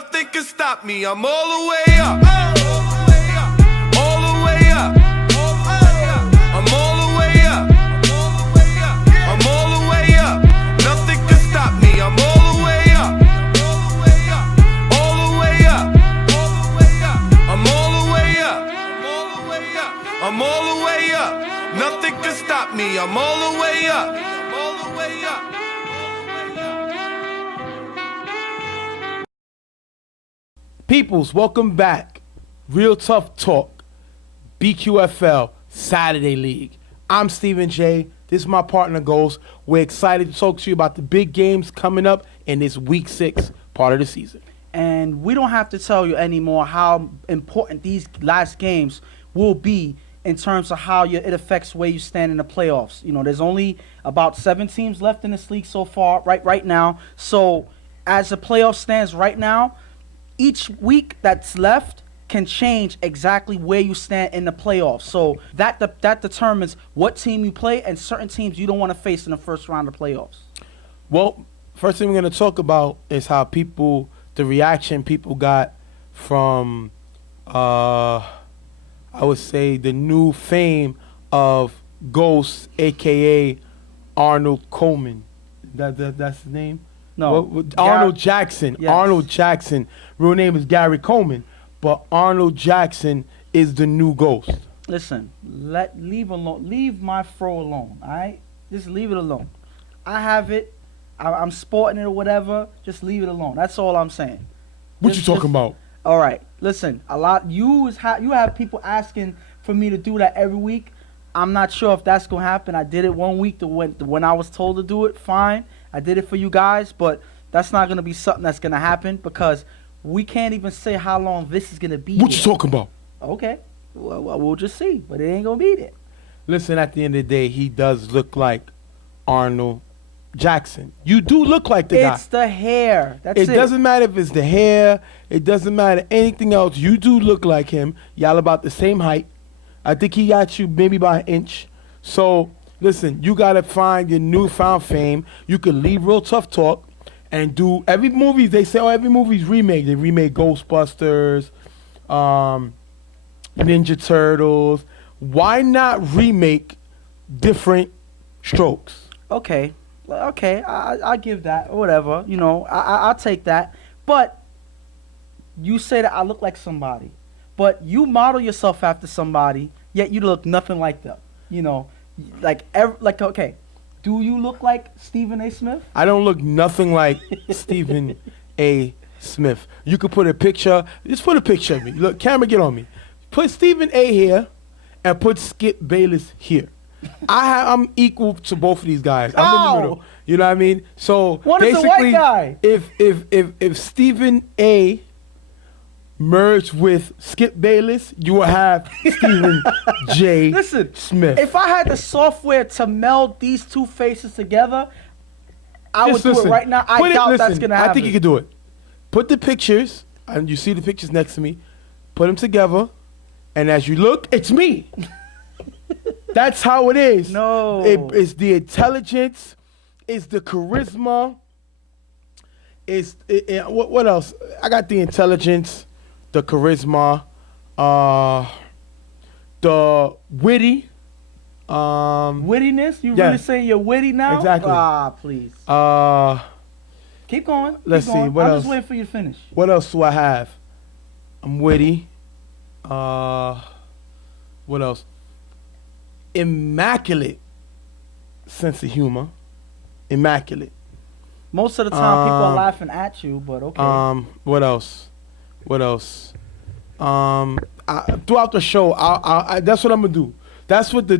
Nothing can stop me. I'm all the way up. All the way up. I'm all the way up. I'm all the way up. Nothing can stop me. I'm all the way up. All the way up. I'm all the way up. I'm all the way up. Nothing can stop me. I'm all the way up. All the way up. Peoples, welcome back. Real Tough Talk, BQFL, Saturday League. I'm Stephen J. This is my partner, Ghost. We're excited to talk to you about the big games coming up in this Week 6 part of the season. And we don't have to tell you anymore how important these last games will be in terms of how it affects where you stand in the playoffs. You know, there's only about 7 teams left in this league so far, right now. So as the playoff stands right now, each week that's left can change exactly where you stand in the playoffs. So that determines what team you play and certain teams you don't want to face in the first round of playoffs. Well, first thing we're going to talk about is how the reaction people got from, I would say, the new fame of Ghost, a.k.a. Arnold Coleman. That's his name? No. Arnold Jackson. Yes. Arnold Jackson. Real name is Gary Coleman, but Arnold Jackson is the new Ghost. Listen, leave my fro alone, all right? Just leave it alone. I have it. I'm sporting it or whatever. Just leave it alone. That's all I'm saying. What you talking about? All right. Listen, you have people asking for me to do that every week. I'm not sure if that's gonna happen. I did it one week when I was told to do it. Fine, I did it for you guys, but that's not gonna be something that's gonna happen because we can't even say how long this is gonna be. What you talking about? Okay, well, we'll just see, but it ain't gonna be there. Listen, at the end of the day, he does look like Arnold Jackson. You do look like the guy. It's the hair. That's it. It doesn't matter if it's the hair. It doesn't matter anything else. You do look like him. Y'all about the same height. I think he got you maybe by an inch. So, listen, you got to find your newfound fame. You can leave Real Tough Talk and do every movie. They say, every movie's remade. They remade Ghostbusters, Ninja Turtles. Why not remake different strokes? Okay, I'll give that or whatever. You know, I'll take that. But you say that I look like somebody. But you model yourself after somebody, yet you look nothing like them. You know, okay, do you look like Stephen A. Smith? I don't look nothing like Stephen A. Smith. You could put a picture. Just put a picture of me. Look, camera, get on me. Put Stephen A. here, and put Skip Bayless here. I'm equal to both of these guys. I'm in the middle. You know what I mean? So One is a basically, white guy. If Stephen A. merged with Skip Bayless, you will have Stephen J. Listen, Smith. If I had the software to meld these two faces together, I would do it right now. I doubt that's going to happen. I think you could do it. Put the pictures, and you see the pictures next to me, put them together, and as you look, it's me. That's how it is. No. It's the intelligence, it's the charisma, what else? I got the intelligence, the charisma, the witty. Wittiness? You yeah. really saying you're witty now? Exactly. Please. Keep going. Let's see. What I'm else? just waiting for you to finish. What else do I have? I'm witty. What else? Immaculate sense of humor. Immaculate. Most of the time, people are laughing at you, but okay. What else? Throughout the show, that's what I'm gonna do. That's what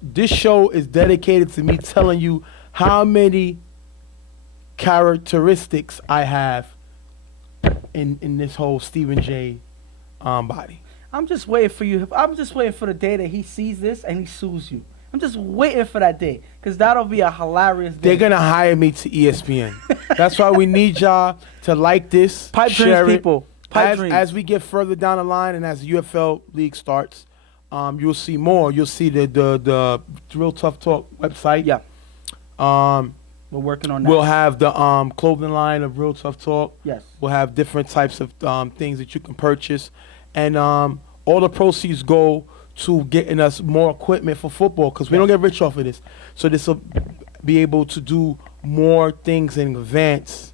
this show is dedicated to, me telling you how many characteristics I have in this whole Stephen J. Body. I'm just waiting for you. I'm just waiting for the day that he sees this and he sues you. I'm just waiting for that day because that'll be a hilarious day. They're going to hire me to ESPN. That's why we need y'all to like this, Pipe share dreams, it. people. Pipe dreams. As we get further down the line and as the UFL league starts, you'll see more. You'll see the Real Tough Talk website. Yeah. We're working on that. We'll have the clothing line of Real Tough Talk. Yes. We'll have different types of things that you can purchase. And all the proceeds go to getting us more equipment for football because we don't get rich off of this. So this will be able to do more things and advance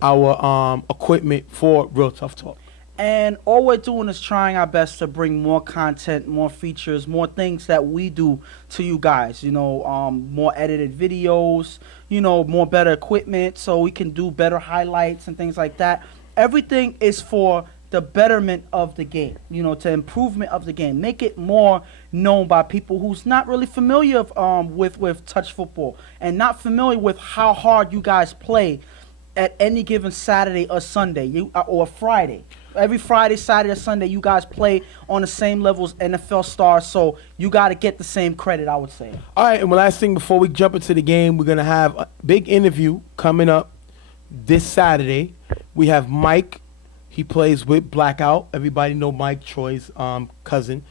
our equipment for Real Tough Talk. And all we're doing is trying our best to bring more content, more features, more things that we do to you guys. You know, more edited videos, you know, more better equipment so we can do better highlights and things like that. Everything is for the betterment of the game, you know, to improvement of the game. Make it more known by people who's not really familiar with touch football and not familiar with how hard you guys play at any given Saturday or Sunday or Friday. Every Friday, Saturday, or Sunday, you guys play on the same level as NFL stars, so you got to get the same credit, I would say. All right, and one last thing before we jump into the game, we're going to have a big interview coming up this Saturday. We have Mike. He plays with Blackout. Everybody know Mike, Troy's cousin.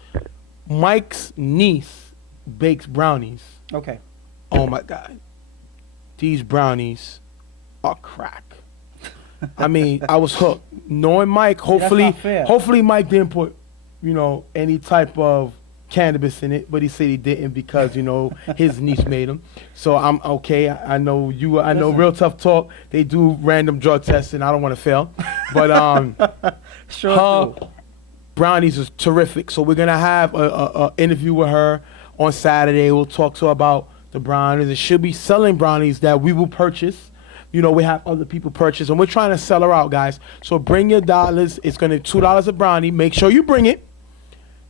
Mike's niece bakes brownies. Okay. Oh, my God. These brownies are crack. I mean, I was hooked. Knowing Mike, hopefully Mike didn't put, you know, any type of cannabis in it, but he said he didn't because, you know, his niece made him. So I'm okay. I know you. I know Real Tough Talk. They do random drug testing. I don't want to fail, but Sure. Brownies is terrific. So we're gonna have a interview with her on Saturday. We'll talk to her about the brownies, and she'll be selling brownies that we will purchase. You know, we have other people purchase, and we're trying to sell her out, guys. So bring your dollars. It's going to be $2 a brownie. Make sure you bring it.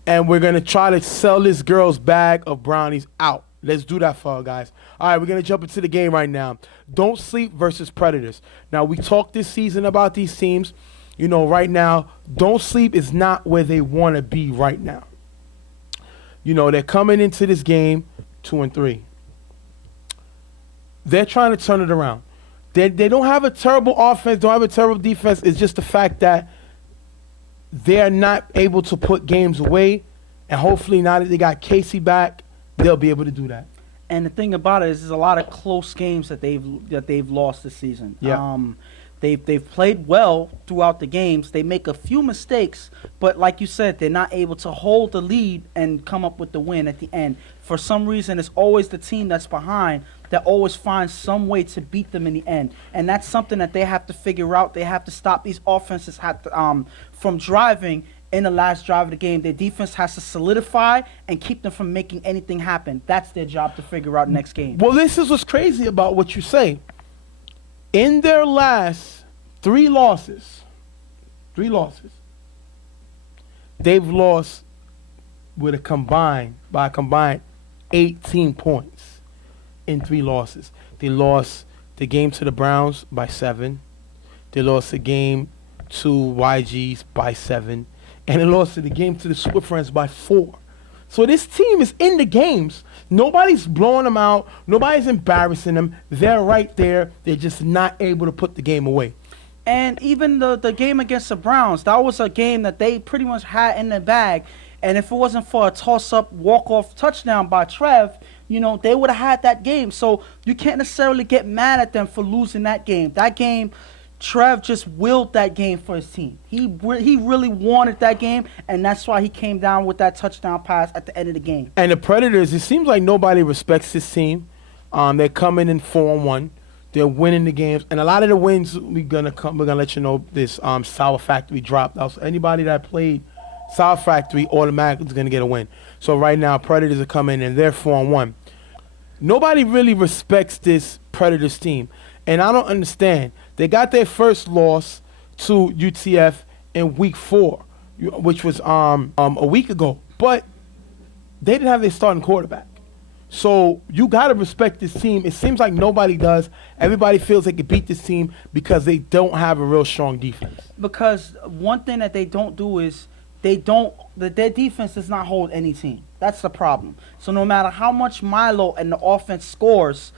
And we're going to try to sell this girl's bag of brownies out. Let's do that for her, guys. All right, we're going to jump into the game right now. Don't Sleep versus Predators. Now, we talked this season about these teams. You know, right now, Don't Sleep is not where they want to be right now. You know, they're coming into this game 2-3. They're trying to turn it around. They don't have a terrible offense, don't have a terrible defense. It's just the fact that they're not able to put games away. And hopefully now that they got Casey back, they'll be able to do that. And the thing about it is there's a lot of close games that they've lost this season. Yeah. They've played well throughout the games. They make a few mistakes, but like you said, they're not able to hold the lead and come up with the win at the end. For some reason, it's always the team that's behind that always finds some way to beat them in the end. And that's something that they have to figure out. They have to stop these offenses from driving in the last drive of the game. Their defense has to solidify and keep them from making anything happen. That's their job to figure out next game. Well, this is what's crazy about what you say. In their last three losses, they've lost by a combined 18 points in 3 losses. They lost the game to the Browns by 7. They lost the game to YGs by 7. And they lost the game to the Super Friends by 4. So this team is in the games. Nobody's blowing them out. Nobody's embarrassing them. They're right there. They're just not able to put the game away. And even the game against the Browns, that was a game that they pretty much had in the bag. And if it wasn't for a toss-up, walk-off touchdown by Trev, you know, they would have had that game. So you can't necessarily get mad at them for losing that game. That game, Trev just willed that game for his team. He really wanted that game, and that's why he came down with that touchdown pass at the end of the game. And the Predators, it seems like nobody respects this team. They're coming in 4-1. They're winning the games, and a lot of the wins we're gonna let you know. This Sour Factory dropped out. So anybody that played Sour Factory automatically is gonna get a win. So right now, Predators are coming and they're 4-1. Nobody really respects this Predators team, and I don't understand. They got their first loss to UTF in week 4, which was a week ago, but they didn't have their starting quarterback. So you got to respect this team. It seems like nobody does. Everybody feels they can beat this team because they don't have a real strong defense. Because one thing that they don't do is their defense does not hold any team. That's the problem. So no matter how much Milo and the offense scores,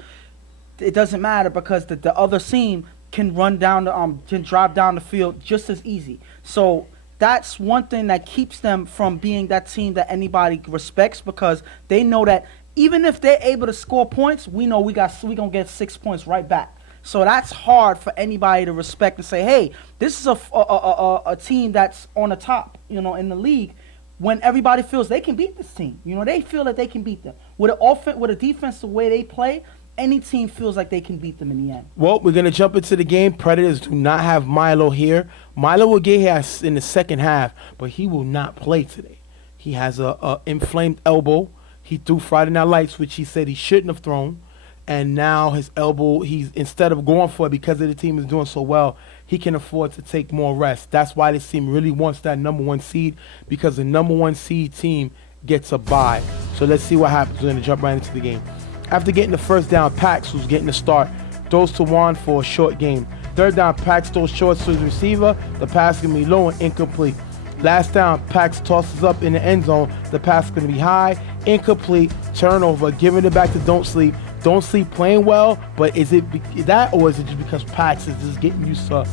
it doesn't matter because the other team can can drive down the field just as easy. So that's one thing that keeps them from being that team that anybody respects, because they know that even if they're able to score points, we know we gonna get 6 points right back. So that's hard for anybody to respect and say, hey, this is a team that's on the top, in the league. When everybody feels they can beat this team, they feel that they can beat them with a defense the way they play. Any team feels like they can beat them in the end. Well, we're going to jump into the game. Predators do not have Milo here. Milo will get here in the second half, but he will not play today. He has a inflamed elbow. He threw Friday Night Lights, which he said he shouldn't have thrown. And now his elbow, instead of going for it because the team is doing so well, he can afford to take more rest. That's why this team really wants that number 1 seed, because the number 1 seed team gets a bye. So let's see what happens. We're going to jump right into the game. After getting the first down, Pax, who's getting the start, throws to Juan for a short game. Third down, Pax throws short to the receiver. The pass is going to be low and incomplete. Last down, Pax tosses up in the end zone. The pass is going to be high, incomplete, turnover, giving it back to Don't Sleep. Don't Sleep playing well, but is it that, or is it just because Pax is just getting used to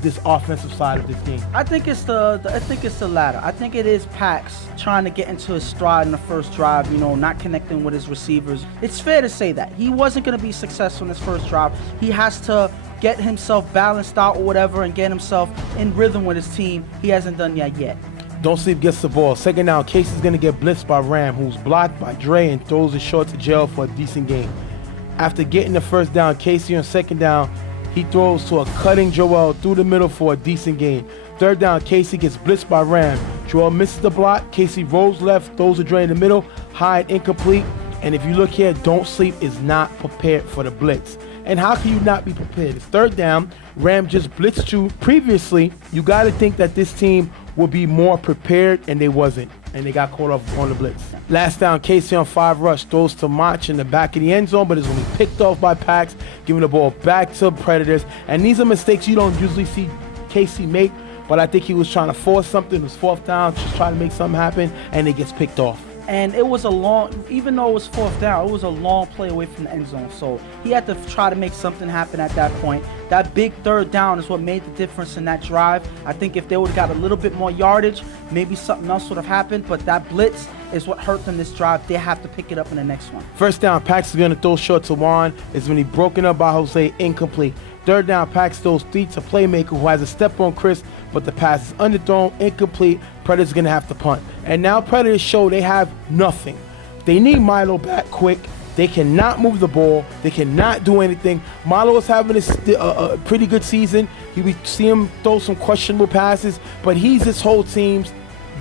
this offensive side of this game? I think it's the latter. I think it is Pax trying to get into his stride in the first drive, not connecting with his receivers. It's fair to say that he wasn't going to be successful in his first drive. He has to get himself balanced out or whatever and get himself in rhythm with his team. He hasn't done that yet. Don't Sleep gets the ball. Second down, Casey's going to get blitzed by Ram, who's blocked by Dre and throws it short to jail for a decent gain. After getting the first down, Casey on second down, he throws to a cutting Joel through the middle for a decent gain. Third down, Casey gets blitzed by Ram. Joel misses the block. Casey rolls left, throws a Dre in the middle, high and incomplete. And if you look here, Don't Sleep is not prepared for the blitz. And how can you not be prepared? It's third down. Ram just blitzed you previously. You got to think that this team will be more prepared, and they wasn't. And they got caught off on the blitz. Last down, Casey on 5 rush throws to Mach in the back of the end zone, but is only picked off by Pax, giving the ball back to Predators. And these are mistakes you don't usually see Casey make, but I think he was trying to force something. It was fourth down, just trying to make something happen, and it gets picked off. And it was even though it was fourth down, it was a long play away from the end zone. So he had to try to make something happen at that point. That big third down is what made the difference in that drive. I think if they would have got a little bit more yardage, maybe something else would have happened. But that blitz is what hurt them this drive. They have to pick it up in the next one. First down, Pax is going to throw short to Juan. It's going to be broken up by Jose, incomplete. Third down, Pax throws 3 to Playmaker, who has a step on Chris, but the pass is underthrown, incomplete. Predators going to have to punt. And now Predators show they have nothing. They need Milo back quick. They cannot move the ball. They cannot do anything. Milo is having a pretty good season. We see him throw some questionable passes, but he's this whole team's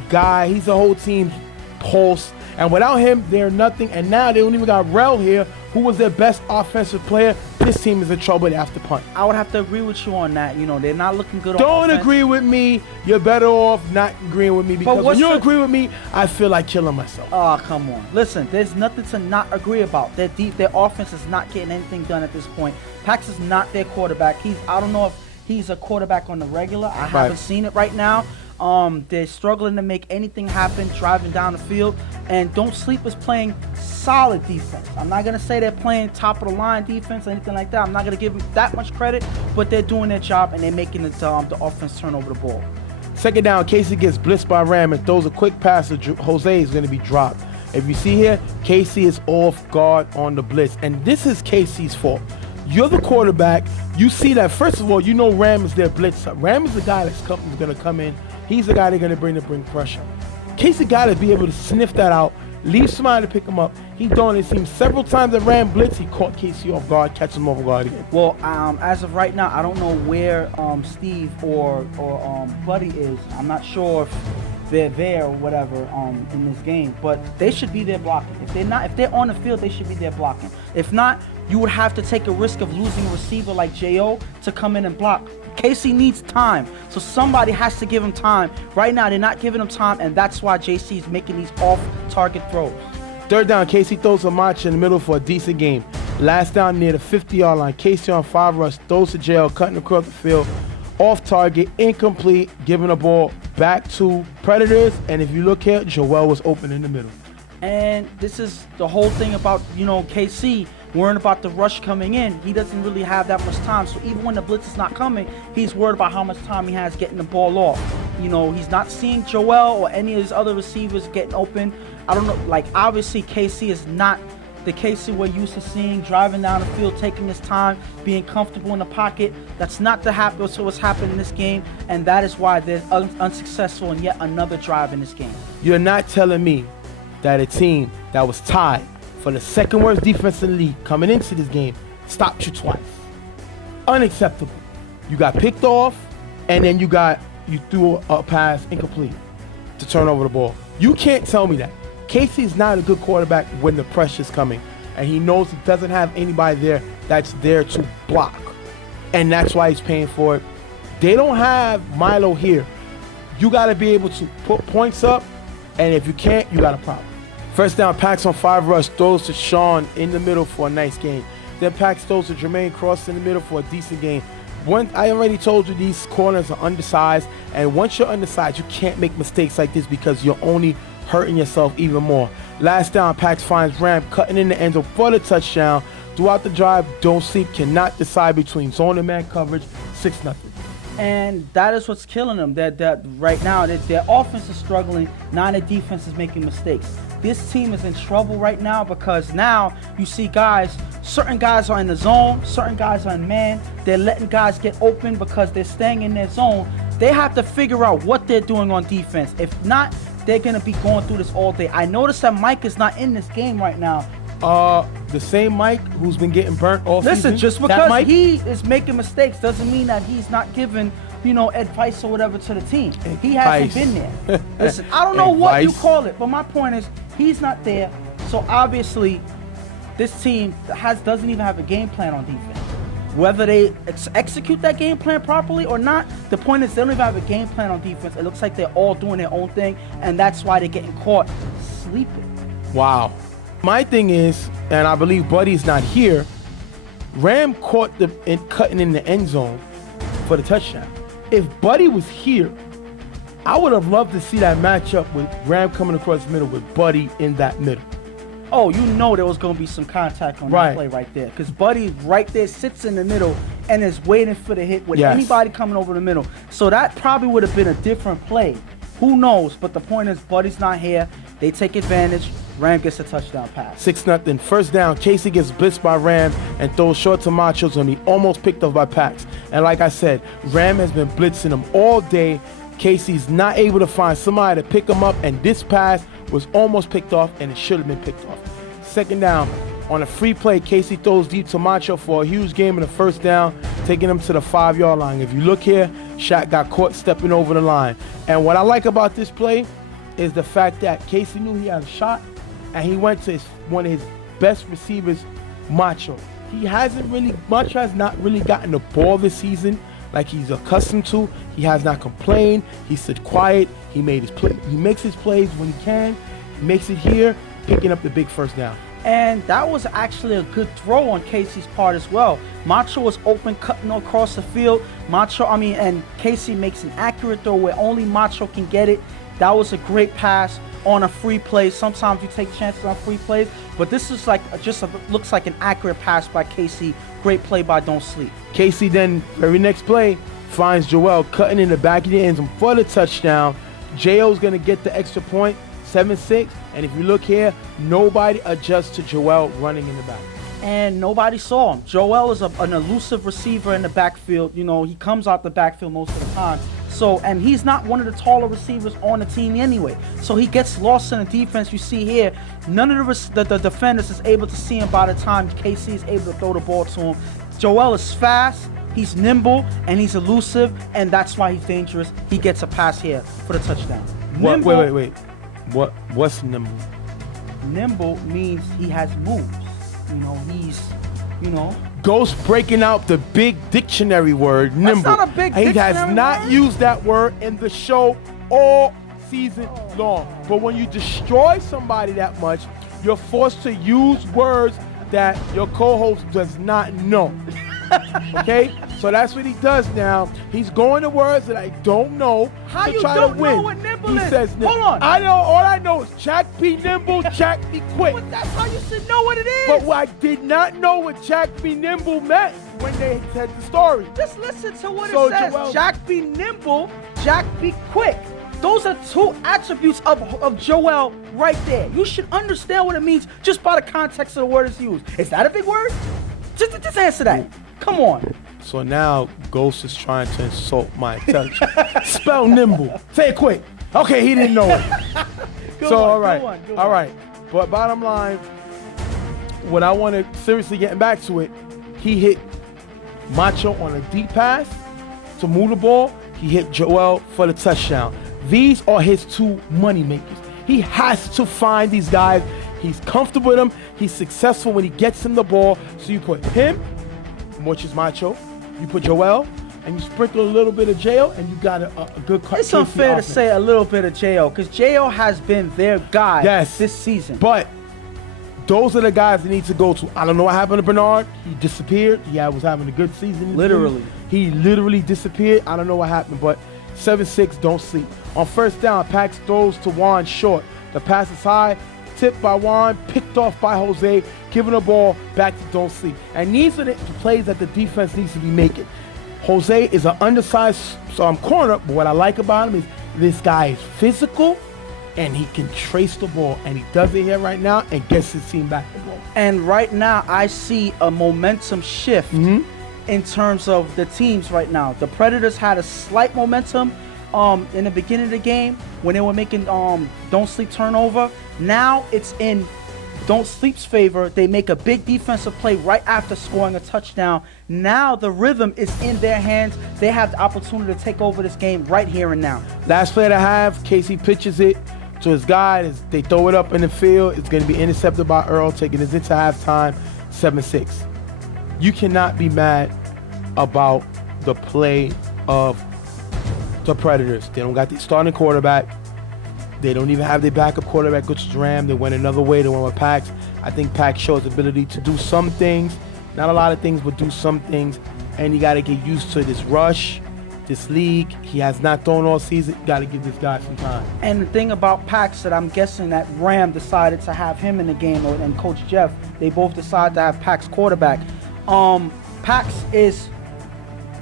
guy. He's the whole team's pulse. And without him, they're nothing. And now they don't even got Rel here, who was their best offensive player. This team is in trouble. They have to punt. I would have to agree with you on that. They're not looking good on Don't offense. agree with me. You're better off not agreeing with me, because when you agree with me, I feel like killing myself. Oh, come on. Listen, there's nothing to not agree about. Their offense is not getting anything done at this point. Pax is not their quarterback. I don't know if he's a quarterback on the regular. I haven't seen it right now. They're struggling to make anything happen driving down the field. And Don't Sleep is playing solid defense. I'm not going to say they're playing top of the line defense or anything like that. I'm not going to give them that much credit, but they're doing their job and they're making the offense turn over the ball. Second down, Casey gets blitzed by Ram and throws a quick pass to Jose. Is going to be dropped. If you see here, Casey is off guard on the blitz. And this is Casey's fault. You're the quarterback. You see that, first of all, Ram is their blitzer. Ram is the guy that's going to come in. He's the guy they're going to bring pressure. Casey got to be able to sniff that out, leave somebody to pick him up. He's done it. Seems several times that Ram blitz, he caught Casey off guard, catch him off guard again. Well, as of right now, I don't know where Steve or Buddy is. I'm not sure if they're there or whatever in this game, but they should be there blocking. If they're on the field, they should be there blocking. If not, you would have to take a risk of losing a receiver like J.O. to come in and block. Casey needs time, so somebody has to give him time. Right now, they're not giving him time, and that's why JC is making these off-target throws. Third down, Casey throws a Mach in the middle for a decent game. Last down near the 50-yard line, Casey on 5 rush, throws to jail, cutting across the field. Off target, incomplete, giving the ball back to Predators. And if you look here, Joel was open in the middle. And this is the whole thing about, KC worrying about the rush coming in. He doesn't really have that much time. So even when the blitz is not coming, he's worried about how much time he has getting the ball off. He's not seeing Joel or any of his other receivers getting open. I don't know, obviously KC is not the Casey we're used to seeing, driving down the field, taking his time, being comfortable in the pocket. That's not what's happening in this game, and that is why they're unsuccessful in yet another drive in this game. You're not telling me that a team that was tied for the second worst defense in the league coming into this game stopped you twice. Unacceptable. You got picked off, and then you threw a pass incomplete to turn over the ball. You can't tell me that. Casey's not a good quarterback when the pressure's coming, and he knows he doesn't have anybody there that's there to block, and that's why he's paying for it. They don't have Milo here. You got to be able to put points up, and if you can't, you got a problem. First down, Pax on 5 rush, throws to Sean in the middle for a nice game. Then Pax throws to Jermaine Cross in the middle for a decent game. I already told you these corners are undersized, and once you're undersized, you can't make mistakes like this because you're only hurting yourself even more. Last down, Pax finds Ram cutting in the end zone for the touchdown. Throughout the drive, Don't Sleep cannot decide between zone and man coverage, 6-0. And that is what's killing them. That right now, their offense is struggling. Now their defense is making mistakes. This team is in trouble right now because now you see certain guys are in the zone, certain guys are in man. They're letting guys get open because they're staying in their zone. They have to figure out what they're doing on defense. If not, they're going to be going through this all day. I noticed that Mike is not in this game right now. The same Mike who's been getting burnt all season. Listen, just because he is making mistakes doesn't mean that he's not giving, advice or whatever to the team. He hasn't been there. Listen, I don't know what you call it, but my point is he's not there. So obviously, this team doesn't even have a game plan on defense. Whether they execute that game plan properly or not, the point is they don't even have a game plan on defense. It looks like they're all doing their own thing, and that's why they're getting caught sleeping. Wow. My thing is, and I believe Buddy's not here, Ram caught cutting in the end zone for the touchdown. If Buddy was here, I would have loved to see that matchup with Ram coming across the middle with Buddy in that middle. Oh, you know there was going to be some contact on that play right there. Because Buddy right there sits in the middle and is waiting for the hit with anybody coming over the middle. So that probably would have been a different play. Who knows? But the point is Buddy's not here. They take advantage. Ram gets a touchdown pass. 6-0. First down, Casey gets blitzed by Ram and throws short to Machos, and he almost picked off by Pax. And like I said, Ram has been blitzing him all day. Casey's not able to find somebody to pick him up, and this pass was almost picked off, and it should have been picked off. Second down, on a free play, Casey throws deep to Macho for a huge game in the first down, taking him to the 5-yard line. If you look here, Shaq got caught stepping over the line. And what I like about this play is the fact that Casey knew he had a shot, and he went to one of his best receivers, Macho. Macho has not really gotten the ball this season like he's accustomed to. He has not complained. He stood quiet. He makes his plays when he can. He makes it here, picking up the big first down. And that was actually a good throw on Casey's part as well. Macho was open, cutting across the field. And Casey makes an accurate throw where only Macho can get it. That was a great pass on a free play. Sometimes you take chances on free plays, but this is looks like an accurate pass by Casey. Great play by Don't Sleep. Casey then, very next play, finds Joel cutting in the back of the end zone for the touchdown. J.O.'s going to get the extra point, 7-6. And if you look here, nobody adjusts to Joel running in the back. And nobody saw him. Joel is an elusive receiver in the backfield. He comes out the backfield most of the time. And he's not one of the taller receivers on the team anyway. So he gets lost in the defense. You see here, none of the defenders is able to see him by the time Casey is able to throw the ball to him. Joel is fast, he's nimble, and he's elusive, and that's why he's dangerous. He gets a pass here for the touchdown. Wait. What's nimble? Nimble means he has moves. Ghost breaking out the big dictionary word, nimble. That's not a big dictionary He has not word. used that word in the show all season long. But when you destroy somebody that much, you're forced to use words that your co-host does not know. Okay? So that's what he does now. He's going to words that I don't know. How to you try don't to win. know what nimble He is? says nimble. Hold on. All I know is Jack be nimble, Jack be quick. But that's how you should know what it is. But I did not know what Jack be nimble meant when they said the story. Just listen to what So it says. Joel- Jack be nimble, Jack be quick. Those are two attributes of Joel right there. You should understand what it means just by the context of the word it's used. Is that a big word? Just answer that. Come on. So now Ghost is trying to insult my intelligence. Spell nimble. Say it quick. Okay, he didn't know it. All right. But bottom line, when I wanted seriously getting back to it, he hit Macho on a deep pass to move the ball. He hit Joel for the touchdown. These are his two money makers. He has to find these guys. He's comfortable with them. He's successful when he gets him the ball. So you put him, which is Macho. You put Joel, and you sprinkle a little bit of J.O., and you got a good cut. It's unfair to say a little bit of J.O. because J.O. has been their guy this season. But those are the guys that need to go to. I don't know what happened to Bernard. He disappeared. He was having a good season. Literally. He literally disappeared. I don't know what happened, but 7-6, don't sleep. On first down, Pax throws to Juan short. The pass is high, tipped by Juan, picked off by Jose, giving the ball back to don't sleep. And these are the plays that the defense needs to be making. Jose is an undersized corner, but what I like about him is this guy is physical, and he can trace the ball, and he does it here right now and gets his team back the ball. And right now, I see a momentum shift in terms of the teams right now. The Predators had a slight momentum in the beginning of the game when they were making don't sleep turnover. Now it's in don't sleep's favor. They make a big defensive play right after scoring a touchdown. Now the rhythm is in their hands. They have the opportunity to take over this game right here and now. Last play to have, Casey pitches it to his guy. They throw it up in the field. It's going to be intercepted by Earl, taking us into halftime, 7-6. You cannot be mad about the play of the Predators. They don't got the starting quarterback. They don't even have their backup quarterback, which is Ram. They went another way. They went with Pax. I think Pax shows ability to do some things. Not a lot of things, but do some things. And you got to get used to this rush, this league. He has not thrown all season. You got to give this guy some time. And the thing about Pax that I'm guessing that Ram decided to have him in the game, and Coach Jeff, they both decided to have Pax quarterback. Pax is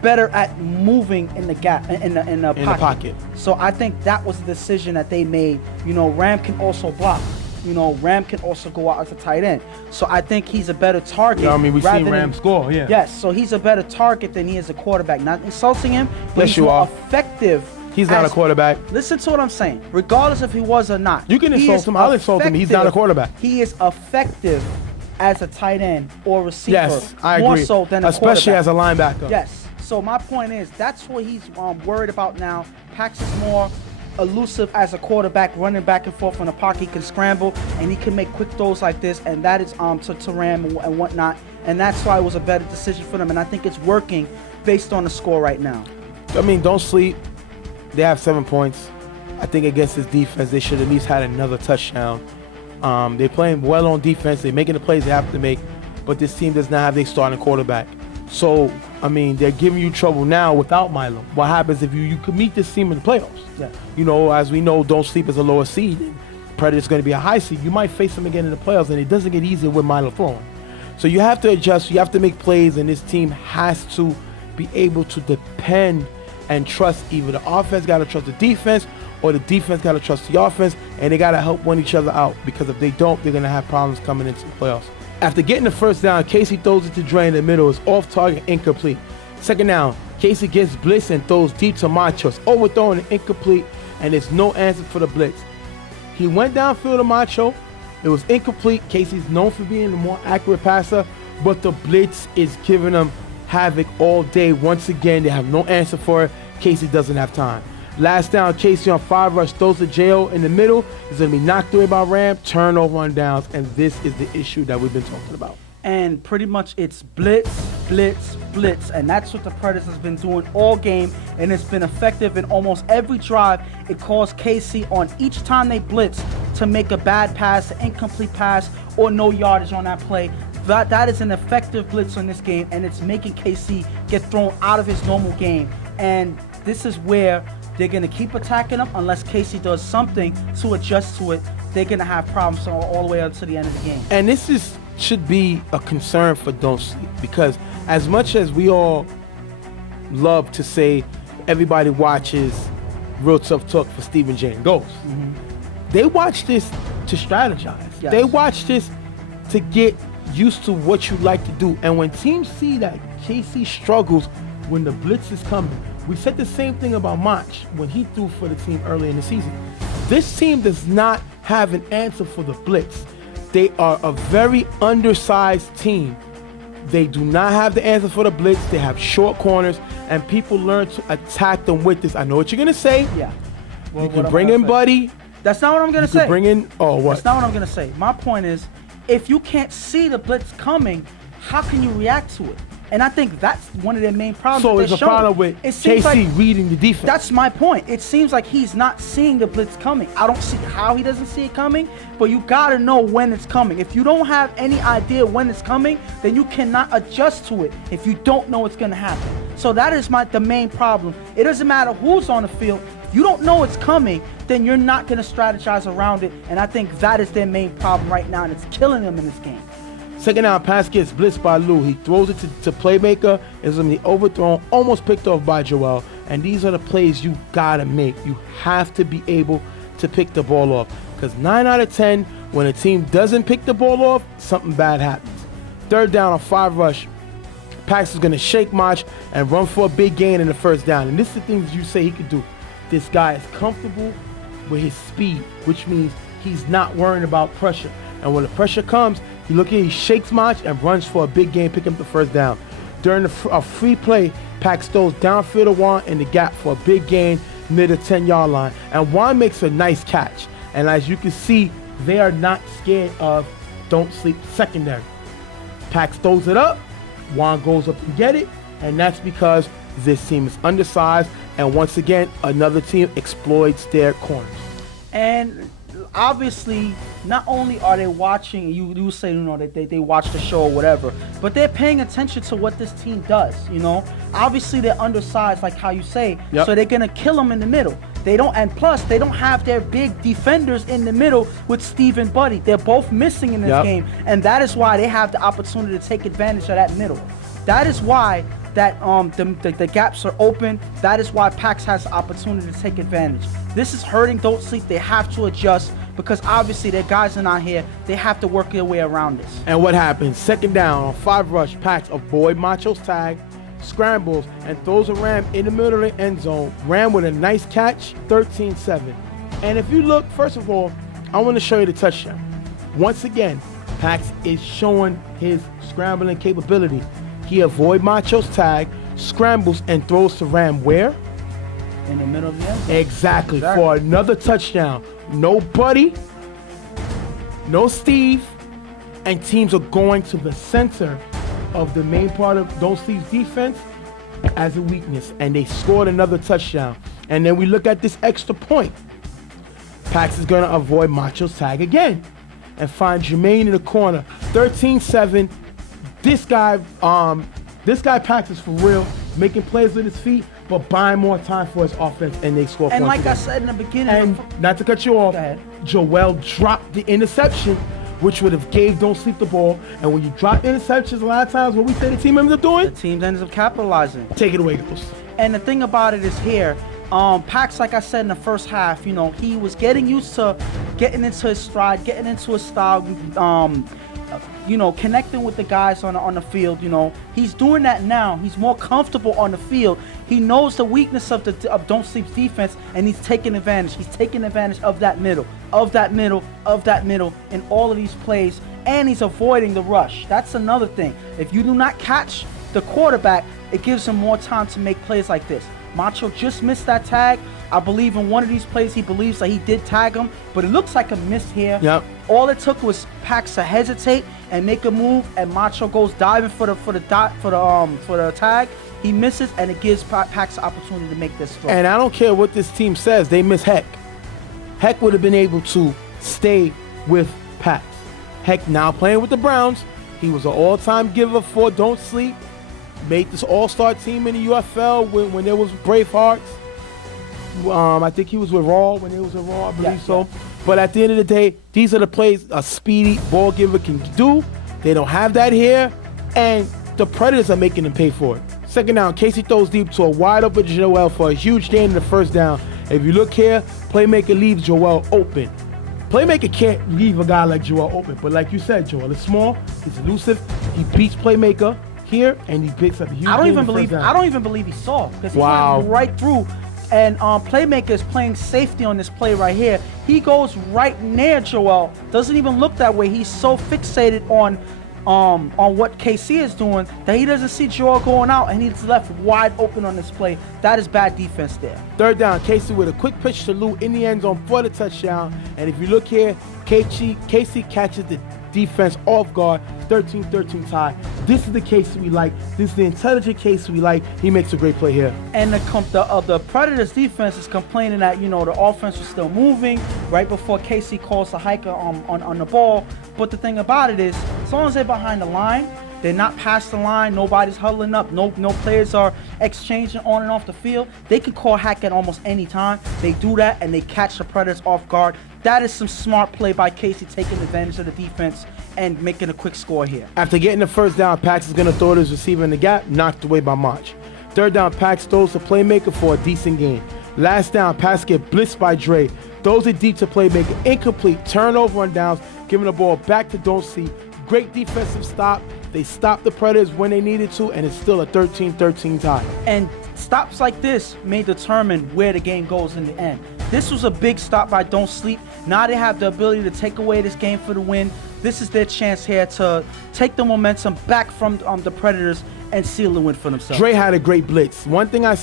better at moving in the gap, in the pocket. So I think that was the decision that they made. You know, Ram can also block. You know, Ram can also go out as a tight end. So I think he's a better target. You know, I mean, we've seen Ram score, yeah. Yes, so he's a better target than he is a quarterback. Not insulting him, but he's more effective. He's not a quarterback. Listen to what I'm saying. Regardless if he was or not. You can insult him. I'll insult him. He's not a quarterback. He is effective as a tight end or receiver. Yes, I agree. More so than a quarterback. Especially as a linebacker. Yes. So my point is, that's what he's worried about now. Pax is more elusive as a quarterback, running back and forth in the pocket. He can scramble, and he can make quick throws like this, and that is to Ram and whatnot. And that's why it was a better decision for them, and I think it's working based on the score right now. I mean, don't sleep. They have 7 points. I think against this defense, they should at least had another touchdown. They're playing well on defense. They're making the plays they have to make, but this team does not have their starting quarterback. So, I mean, they're giving you trouble now without Milo. What happens if you could meet this team in the playoffs? Yeah. You know, as we know, don't sleep as a lower seed. Predator's going to be a high seed. You might face them again in the playoffs, and it doesn't get easier with Milo throwing. So you have to adjust. You have to make plays, and this team has to be able to depend and trust either the offense got to trust the defense or the defense got to trust the offense, and they got to help one each other out, because if they don't, they're going to have problems coming into the playoffs. After getting the first down, Casey throws it to Dre in the middle. It's off target, incomplete. Second down, Casey gets blitz and throws deep to Macho. It's overthrown and incomplete, and there's no answer for the blitz. He went downfield to Macho. It was incomplete. Casey's known for being the more accurate passer, but the blitz is giving them havoc all day. Once again, they have no answer for it. Casey doesn't have time. Last down, Casey on 5 rush throws to J.O. in the middle. He's going to be knocked away by Ram, turnover on downs, and this is the issue that we've been talking about. And pretty much it's blitz, blitz, blitz, and that's what the Predators has been doing all game, and it's been effective in almost every drive. It caused Casey on each time they blitz to make a bad pass, an incomplete pass, or no yardage on that play. That is an effective blitz on this game, and it's making Casey get thrown out of his normal game. And this is where they're going to keep attacking him unless Casey does something to adjust to it. They're going to have problems all the way up to the end of the game. And this should be a concern for Don't Sleep, because as much as we all love to say everybody watches real tough talk for Stephen J and Ghost. They watch this to strategize. Yes. They watch this to get used to what you like to do. And when teams see that KC struggles when the blitz is coming, we said the same thing about Mach when he threw for the team early in the season. This team does not have an answer for the blitz. They are a very undersized team. They do not have the answer for the blitz. They have short corners, and people learn to attack them with this. I know what you're gonna say. Yeah. Well, You what can am I bring gonna in say? Buddy. That's not what I'm gonna You say. can bring in what? That's not what I'm gonna say. My point is, if you can't see the blitz coming, how can you react to it? And I think that's one of their main problems. So that it's a they're showing. problem with It seems KC like- reading the defense. That's my point. It seems like he's not seeing the blitz coming. I don't see how he doesn't see it coming, but you gotta know when it's coming. If you don't have any idea when it's coming, then you cannot adjust to it if you don't know it's gonna happen. So that is the main problem. It doesn't matter who's on the field. If you don't know it's coming, then you're not gonna strategize around it. And I think that is their main problem right now, and it's killing them in this game. Second down pass gets blitzed by Lou. He throws it to playmaker. It's going to be overthrown, almost picked off by Joel. And these are the plays you got to make. You have to be able to pick the ball off. Because 9 out of 10, when a team doesn't pick the ball off, something bad happens. Third down on 5 rush. Pax is going to shake Mach and run for a big gain in the first down. And this is the things you say he could do. This guy is comfortable with his speed, which means he's not worrying about pressure. And when the pressure comes, he shakes Mach and runs for a big gain, picking up the first down. During a free play, Pax throws downfield to Juan in the gap for a big gain near the 10-yard line. And Juan makes a nice catch. And as you can see, they are not scared of don't sleep secondary. Pax throws it up, Juan goes up and get it, and that's because this team is undersized, and once again, another team exploits their corners. And obviously, not only are they watching, you say, that they watch the show or whatever, but they're paying attention to what this team does, Obviously, they're undersized, like how you say, Yep. so they're going to kill them in the middle. And plus, they don't have their big defenders in the middle with Steve and Buddy. They're both missing in this Yep. game, and that is why they have the opportunity to take advantage of that middle. That is why that the gaps are open. That is why Pax has the opportunity to take advantage. This is hurting Don't Sleep. They have to adjust because obviously their guys are not here. They have to work their way around this. And what happens? Second down on 5 rush, Pax avoid Macho's tag, scrambles, and throws a Ram in the middle of the end zone. Ram with a nice catch, 13-7. And if you look, first of all, I want to show you the touchdown. Once again, Pax is showing his scrambling capability. He avoids Macho's tag, scrambles, and throws to Ram where? In the middle of the end zone. Exactly. For another touchdown. No Buddy, no Steve, and teams are going to the center of the main part of Don't Sleep's defense as a weakness, and they scored another touchdown. And then we look at this extra point. Pax is going to avoid Macho's tag again and find Jermaine in the corner. 13-7. This guy Pax is for real, making plays with his feet, but buying more time for his offense, and they score. And points like I again. said in the beginning, And not to cut you off, Go ahead. Joel dropped the interception, which would have gave Don't Sleep the ball. And when you drop interceptions, a lot of times what we say the team members are the doing, team ends up capitalizing. take it away, Ghost. And the thing about it is here, Pax, like I said in the first half, he was getting used to getting into his stride, getting into his style, connecting with the guys on the field. He's doing that now. He's more comfortable on the field. He knows the weakness of Don't Sleep's defense, and he's taking advantage. He's taking advantage of that middle, in all of these plays, and he's avoiding the rush. That's another thing. If you do not catch the quarterback, it gives him more time to make plays like this. Macho just missed that tag. I believe in one of these plays he believes that he did tag him, but it looks like a miss here. Yep. All it took was Pax to hesitate and make a move, and Macho goes diving for the tag. He misses, and it gives Pax the opportunity to make this throw. And I don't care what this team says, they miss Heck. Heck would have been able to stay with Pax. Heck now playing with the Browns. He was an all-time giver for Don't Sleep. Made this all-star team in the UFL when there was Bravehearts. I think he was with Raw when it was with Raw, I believe so. Yeah. But at the end of the day, these are the plays a speedy ball giver can do. They don't have that here, and the Predators are making them pay for it. Second down, Casey throws deep to a wide open Joel for a huge gain in the first down, If you look here, playmaker leaves Joel open. Playmaker can't leave a guy like Joel open, but like you said, Joel is small, he's elusive, he beats playmaker here, and he picks up a huge I don't game even in the believe. first down. I don't even believe he saw because he Wow. went right through. And playmaker is playing safety on this play right here. He goes right near Joel. Doesn't even look that way. He's so fixated on what KC is doing that he doesn't see Joel going out, and he's left wide open on this play. That is bad defense there. Third down, Casey with a quick pitch to Lou in the end zone for the touchdown. And if you look here, Casey catches the defense off guard, 13-13 tie. This is the Casey we like. This is the intelligent Casey we like. He makes a great play here. And the Predators defense is complaining that, the offense was still moving right before Casey calls the hiker on the ball. But the thing about it is, as long as they're behind the line, they're not past the line, nobody's huddling up, no players are exchanging on and off the field, they can call hack at almost any time. They do that and they catch the Predators off guard. That is some smart play by Casey, taking advantage of the defense and making a quick score here. After getting the first down, Pax is going to throw to his receiver in the gap, knocked away by March. Third down, Pax throws to playmaker for a decent gain. Last down, Pax gets blitzed by Dre, throws it deep to playmaker, incomplete, turnover on downs, giving the ball back to Don't See. Great defensive stop. They stopped the Predators when they needed to, and it's still a 13-13 tie. And stops like this may determine where the game goes in the end. This was a big stop by Don't Sleep. Now they have the ability to take away this game for the win. This is their chance here to take the momentum back from the Predators and seal the win for themselves. Dre had a great blitz. One thing I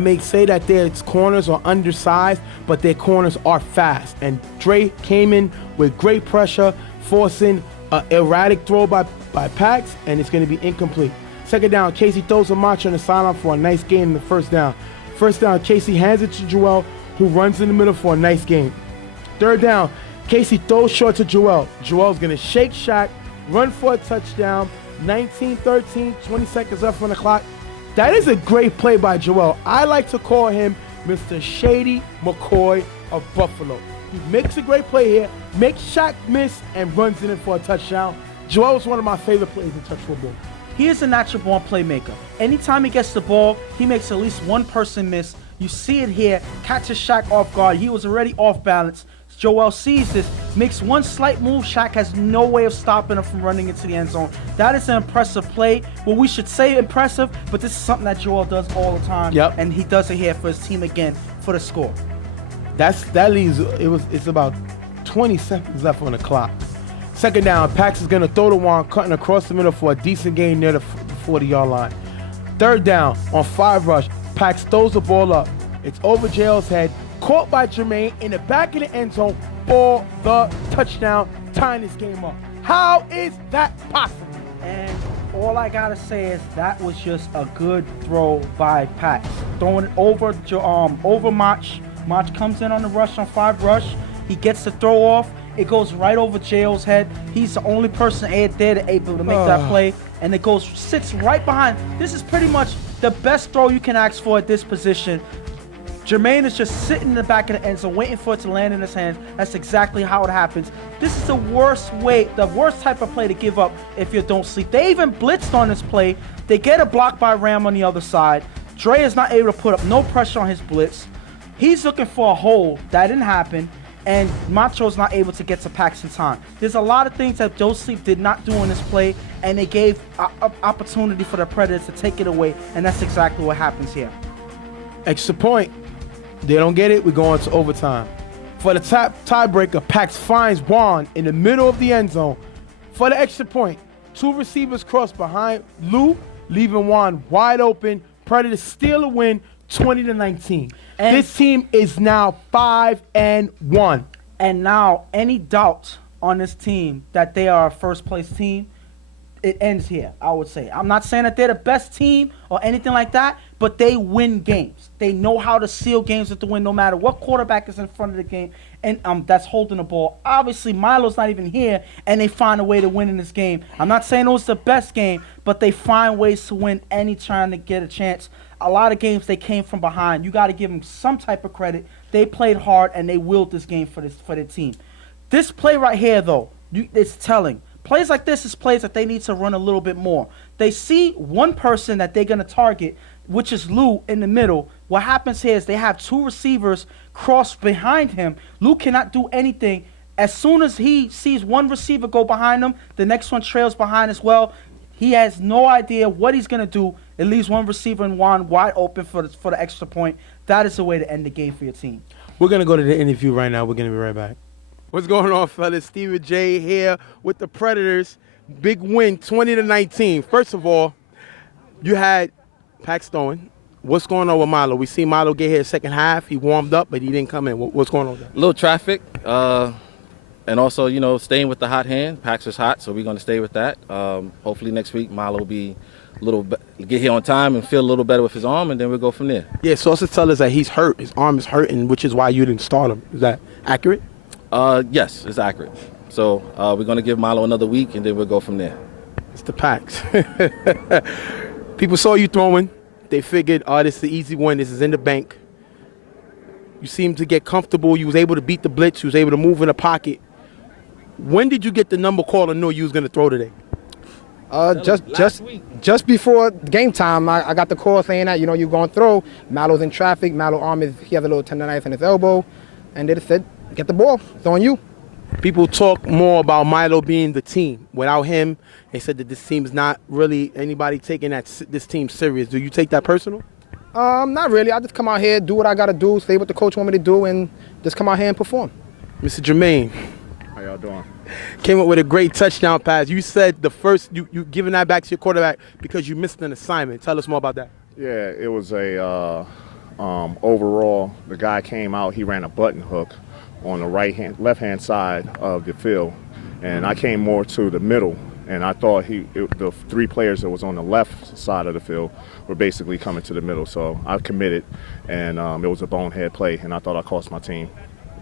may say that their corners are undersized, but their corners are fast. And Dre came in with great pressure, forcing an erratic throw by Pax, and it's going to be incomplete. Second down, Casey throws a march on the sideline for a nice gain in the first down. First down, Casey hands it to Joel, who runs in the middle for a nice gain. Third down, Casey throws short to Joel. Joel's going to shake Shaq, run for a touchdown. 19-13, 20 seconds left on the clock. That is a great play by Joel. I like to call him Mr. Shady McCoy of Buffalo. He makes a great play here, makes Shaq miss, and runs in it for a touchdown. Joel is one of my favorite players in touch football. He is a natural born playmaker. Anytime he gets the ball, he makes at least one person miss. You see it here, catches Shaq off guard. He was already off balance. Joel sees this, makes one slight move. Shaq has no way of stopping him from running into the end zone. That is an impressive play. Well, we should say impressive, but this is something that Joel does all the time. Yep. And he does it here for his team again for the score. It's about 20 seconds left on the clock. Second down, Pax is going to throw the one, cutting across the middle for a decent gain near the 40-yard line. Third down, on 5 rush, Pax throws the ball up. It's over JL's head, caught by Jermaine in the back of the end zone for the touchdown, tying this game up. How is that possible? And all I gotta say is that was just a good throw by Pax. Throwing it over March. March comes in on the rush on 5 rush. He gets the throw off. It goes right over JL's head. He's the only person there to able to make that play. And it sits right behind. This is pretty much the best throw you can ask for at this position. Jermaine is just sitting in the back of the end zone waiting for it to land in his hands. That's exactly how it happens. This is the worst type of play to give up if you don't sleep. They even blitzed on this play. They get a block by Ram on the other side. Dre is not able to put up no pressure on his blitz. He's looking for a hole. That didn't happen. And Macho's not able to get to Pax in time. There's a lot of things that Joe Sleep did not do in this play, and they gave opportunity for the Predators to take it away, and that's exactly what happens here. Extra point. They don't get it, we go on to overtime. For the tiebreaker, Pax finds Juan in the middle of the end zone. For the extra point, 2 receivers cross behind Lou, leaving Juan wide open. Predators steal a win, 20-19. And this team is now 5-1. And now, any doubt on this team that they are a first-place team, it ends here, I would say. I'm not saying that they're the best team or anything like that, but they win games. They know how to seal games with the win no matter what quarterback is in front of the game and that's holding the ball. Obviously, Milo's not even here, and they find a way to win in this game. I'm not saying it was the best game, but they find ways to win any time to get a chance. A lot of games they came from behind. You got to give them some type of credit. They played hard, and they willed this game for their team. This play right here, though, it's telling. Plays like this is plays that they need to run a little bit more. They see one person that they're going to target, which is Lou in the middle. What happens here is they have 2 receivers cross behind him. Luke cannot do anything. As soon as he sees one receiver go behind him, the next one trails behind as well. He has no idea what he's going to do. It leaves one receiver and one wide open for the extra point. That is the way to end the game for your team. We're going to go to the interview right now. We're going to be right back. What's going on, fellas? Stephen J here with the Predators. Big win, 20-19. First of all, you had Pax Stone. What's going on with Milo? We see Milo get here second half. He warmed up, but he didn't come in. What's going on with that? A little traffic, and also, staying with the hot hand. Pax is hot, so we're going to stay with that. Hopefully next week, Milo will be get here on time and feel a little better with his arm, and then we'll go from there. Yeah, sources tell us that he's hurt. His arm is hurting, which is why you didn't start him. Is that accurate? Yes, it's accurate. So we're going to give Milo another week, and then we'll go from there. It's the Pax. People saw you throwing. They figured, this is the easy one. This is in the bank. You seemed to get comfortable. You was able to beat the blitz. You was able to move in the pocket. When did you get the number call and know you was going to throw today? Just before game time, I got the call saying that, you're going to throw. Malo's in traffic. Malo arm he has a little tendonitis in his elbow. And they said, get the ball. It's on you. People talk more about Milo being the team. Without him, they said that this team's not really anybody taking this team serious. Do you take that personal? Not really. I just come out here, do what I got to do, say what the coach want me to do, and just come out here and perform. Mr. Jermaine. How y'all doing? Came up with a great touchdown pass. You said the first, you giving that back to your quarterback because you missed an assignment. Tell us more about that. Yeah, it was a overall, the guy came out, he ran a button hook on the left-hand side of the field, and I came more to the middle, and I thought the 3 players that was on the left side of the field were basically coming to the middle, so I committed, and it was a bonehead play, and I thought I cost my team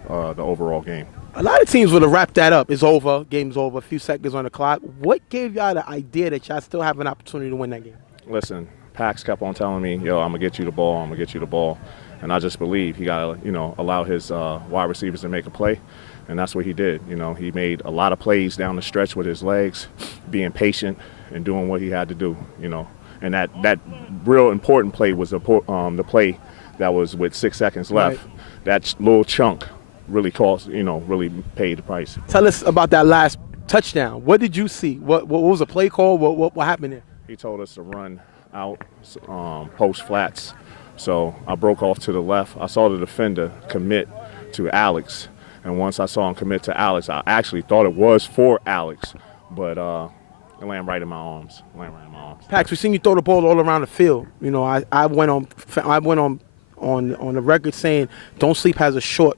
the overall game. A lot of teams would have wrapped that up. It's over. Game's over. A few seconds on the clock. What gave y'all the idea that y'all still have an opportunity to win that game? Listen, Pax kept on telling me, yo, I'm going to get you the ball, I'm going to get you the ball. And I just believe he got to, allow his wide receivers to make a play. And that's what he did. He made a lot of plays down the stretch with his legs, being patient and doing what he had to do, And that real important play was the play that was with 6 seconds left. Right. That little chunk really cost, really paid the price. Tell us about that last touchdown. What did you see? What was the play call? What happened there? He told us to run out post flats. So I broke off to the left. I saw the defender commit to Alex. And once I saw him commit to Alex, I actually thought it was for Alex. But it landed right in my arms. Pax, we've seen you throw the ball all around the field. I went on the record saying Don't Sleep has a short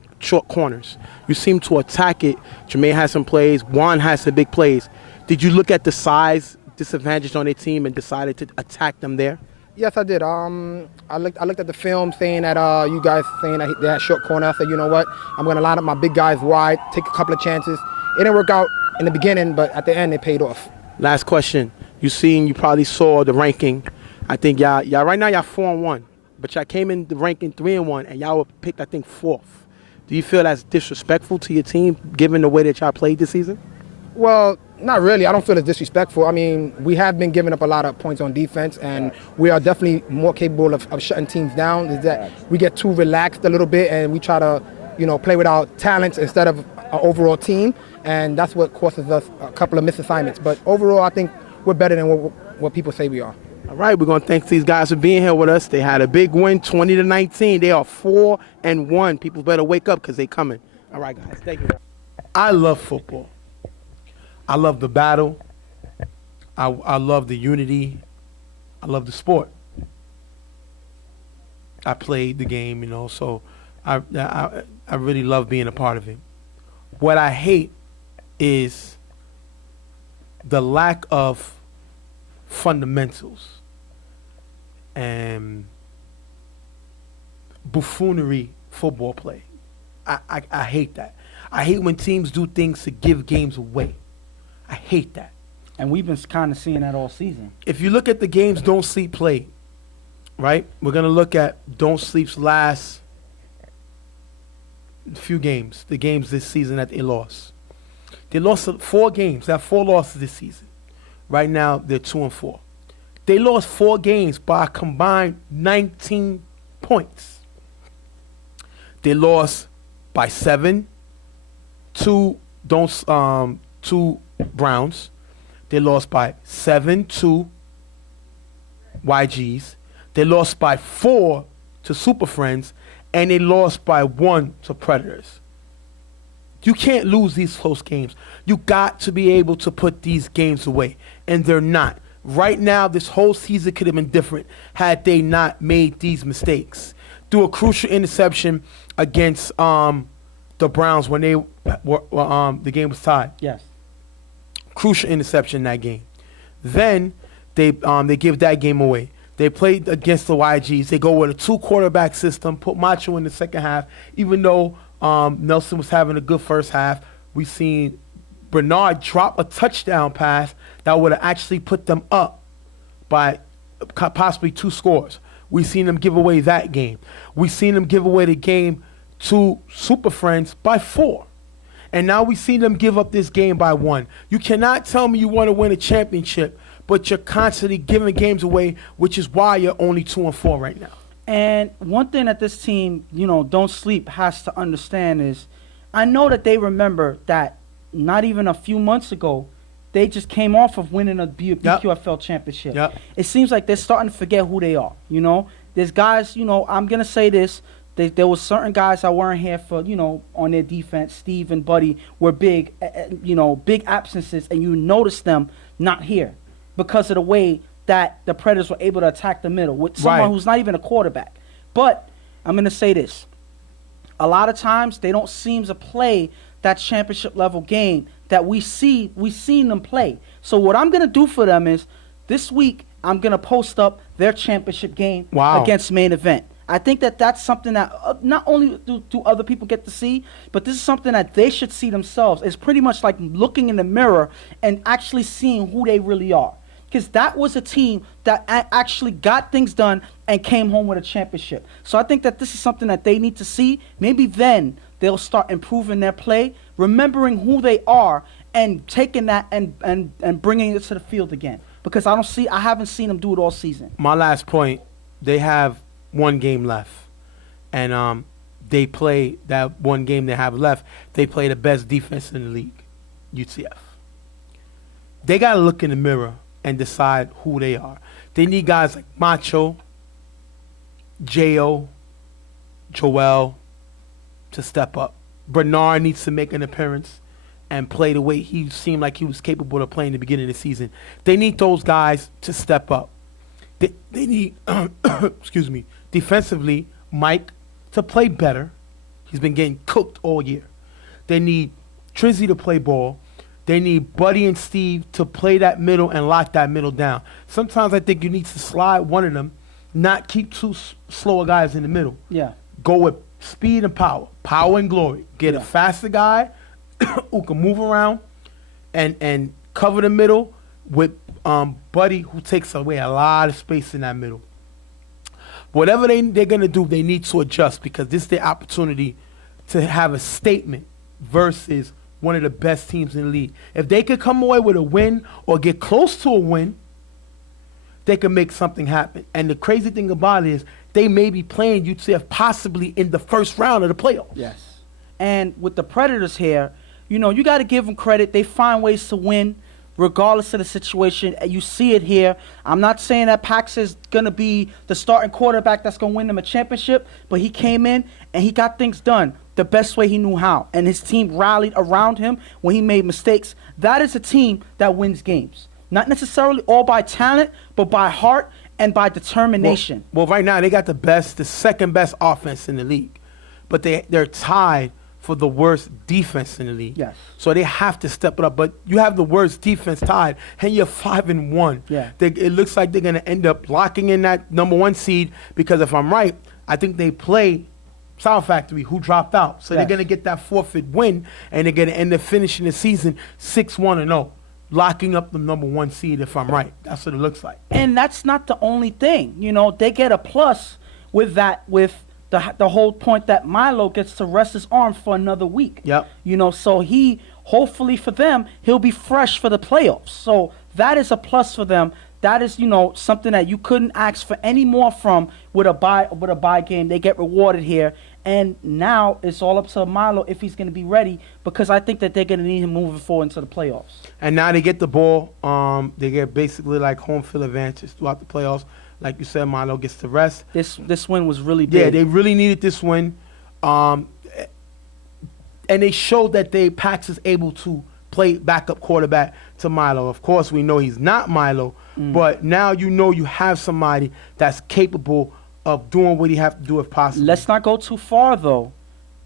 corners. You seem to attack it. Jermaine has some plays. Juan has some big plays. Did you look at the size disadvantage on their team and decided to attack them there? Yes, I did. I looked at the film saying that you guys saying that they had short corner. I said, you know what? I'm going to line up my big guys wide, take a couple of chances. It didn't work out in the beginning, but at the end, it paid off. Last question. You probably saw the ranking. I think y'all right now, y'all 4-1. But y'all came in the ranking 3-1, and y'all were picked, I think, 4th. Do you feel that's disrespectful to your team, given the way that y'all played this season? Well, not really. I don't feel it's disrespectful. I mean, we have been giving up a lot of points on defense, and we are definitely more capable of shutting teams down. Is that we get too relaxed a little bit, and we try to, play with our talents instead of our overall team, and that's what causes us a couple of missed assignments. But overall, I think we're better than what people say we are. All right, we're going to thank these guys for being here with us. They had a big win, 20-19. They are 4-1. People better wake up because they coming. All right, guys. Thank you. I love football. I love the battle. I love the unity. I love the sport. I played the game, so I really love being a part of it. What I hate is the lack of fundamentals and buffoonery football play. I hate that. I hate when teams do things to give games away. I hate that. And we've been kind of seeing that all season. If you look at the games Don't Sleep played, right? We're going to look at Don't Sleep's last few games, the games this season that they lost. They lost 4 games. They have 4 losses this season. Right now, they're 2-4. They lost 4 games by a combined 19 points. points. They lost by 7 to Browns. They lost by 7 to YGs. They lost by 4 to Super Friends, and they lost by 1 to Predators. You can't lose these close games. You got to be able to put these games away, and they're not. Right now, this whole season could have been different had they not made these mistakes. Through a crucial interception against the Browns when they the game was tied. Yes. Crucial interception in that game. Then they give that game away. They played against the YGs. They go with a 2-quarterback system, put Macho in the second half. Even though Nelson was having a good first half, we seen Bernard drop a touchdown pass that would have actually put them up by possibly 2 scores. We seen them give away that game. We seen them give away the game to Super Friends by 4. And now we see them give up this game by 1. You cannot tell me you want to win a championship, but you're constantly giving games away, which is why you're only 2-4 right now. And one thing that this team, Don't Sleep has to understand is, I know that they remember that not even a few months ago, they just came off of winning a BQFL championship. Yep. It seems like they're starting to forget who they are, There's guys, I'm going to say this. There was certain guys that weren't here for, on their defense. Steve and Buddy were big, big absences, and you notice them not here because of the way that the Predators were able to attack the middle with someone who's not even a quarterback. But I'm going to say this. A lot of times they don't seem to play that championship level game that we've seen them play. So what I'm going to do for them is this week I'm going to post up their championship game against Main Event. I think that that's something that not only do other people get to see, but this is something that they should see themselves. It's pretty much like looking in the mirror and actually seeing who they really are. Because that was a team that actually got things done and came home with a championship. So I think that this is something that they need to see. Maybe then they'll start improving their play, remembering who they are, and taking that and bringing it to the field again. Because I haven't seen them do it all season. My last point, they have 1 game left. And they play that 1 game they have left. They play the best defense in the league, UCF. They got to look in the mirror and decide who they are. They need guys like Macho, J.O., Joel to step up. Bernard needs to make an appearance and play the way he seemed like he was capable of playing at the beginning of the season. They need those guys to step up. They need, excuse me, defensively, Mike to play better. He's been getting cooked all year. They need Trizzy to play ball. They need Buddy and Steve to play that middle and lock that middle down. Sometimes I think you need to slide one of them, not keep 2 slower guys in the middle. Yeah. Go with speed and power. Power and glory. Get a faster guy who can move around and cover the middle with Buddy, who takes away a lot of space in that middle. Whatever they're going to do, they need to adjust because this is their opportunity to have a statement versus one of the best teams in the league. If they could come away with a win or get close to a win, they can make something happen. And the crazy thing about it is they may be playing UCF possibly in the first round of the playoffs. Yes. And with the Predators here, you got to give them credit. They find ways to win regardless of the situation. You see it here. I'm not saying that Pax is going to be the starting quarterback that's going to win them a championship, but he came in and he got things done the best way he knew how. And his team rallied around him when he made mistakes. That is a team that wins games. Not necessarily all by talent, but by heart and by determination. Well, right now they got the second best offense in the league. But they're tied for the worst defense in the league. Yes. So they have to step it up. But you have the worst defense tied, and you're 5-1. Yeah. It looks like they're going to end up locking in that number 1 seed because if I'm right, I think they play Sound Factory, who dropped out. So they're going to get that forfeit win, and they're going to end up finishing the season 6-1-0, locking up the number 1 seed if I'm right. That's what it looks like. And that's not the only thing. They get a plus with that, with the whole point that Milo gets to rest his arm for another week. Yep. So he, hopefully for them, he'll be fresh for the playoffs. So that is a plus for them that is, something that you couldn't ask for any more from with a bye game. They get rewarded here. And now it's all up to Milo if he's going to be ready, because I think that they're going to need him moving forward into the playoffs. And now they get the ball. They get basically like home field advantage throughout the playoffs. Like you said, Milo gets the rest. This win was really big. Yeah, they really needed this win. And they showed that Pax is able to play backup quarterback to Milo. Of course, we know he's not Milo, but now you have somebody that's capable of doing what he have to do if possible. Let's not go too far, though.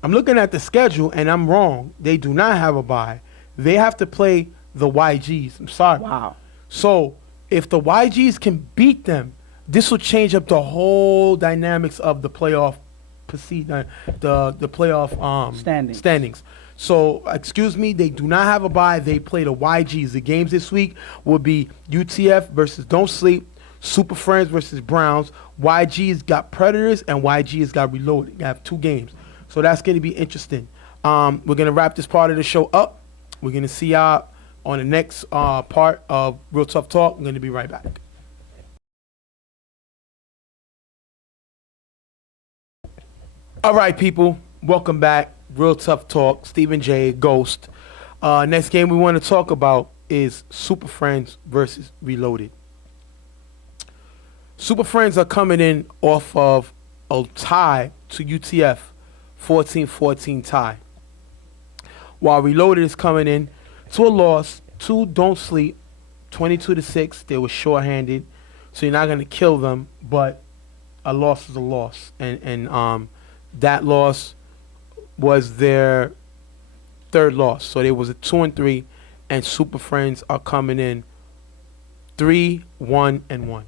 I'm looking at the schedule, and I'm wrong. They do not have a bye. They have to play the YGs. I'm sorry. Wow. So if the YGs can beat them, this will change up the whole dynamics of the playoff the playoff standings. So, excuse me, they do not have a bye. They play the YGs. The games this week will be UTF versus Don't Sleep, Super Friends versus Browns. YG's got Predators and YG's got Reloaded. They have 2 games. So that's going to be interesting. We're going to wrap this part of the show up. We're going to see y'all on the next part of Real Tough Talk. I'm going to be right back. All right, people. Welcome back. Real Tough Talk. Stephen J. Ghost. Next game we want to talk about is Super Friends versus Reloaded. Super Friends are coming in off of a tie to UTF, 14-14 tie. While Reloaded is coming in to a loss to Don't Sleep, 22-6. They were shorthanded, so you're not going to kill them, but a loss is a loss. And that loss was their 3rd loss. So there was a 2-3, and Super Friends are coming in 3-1-1.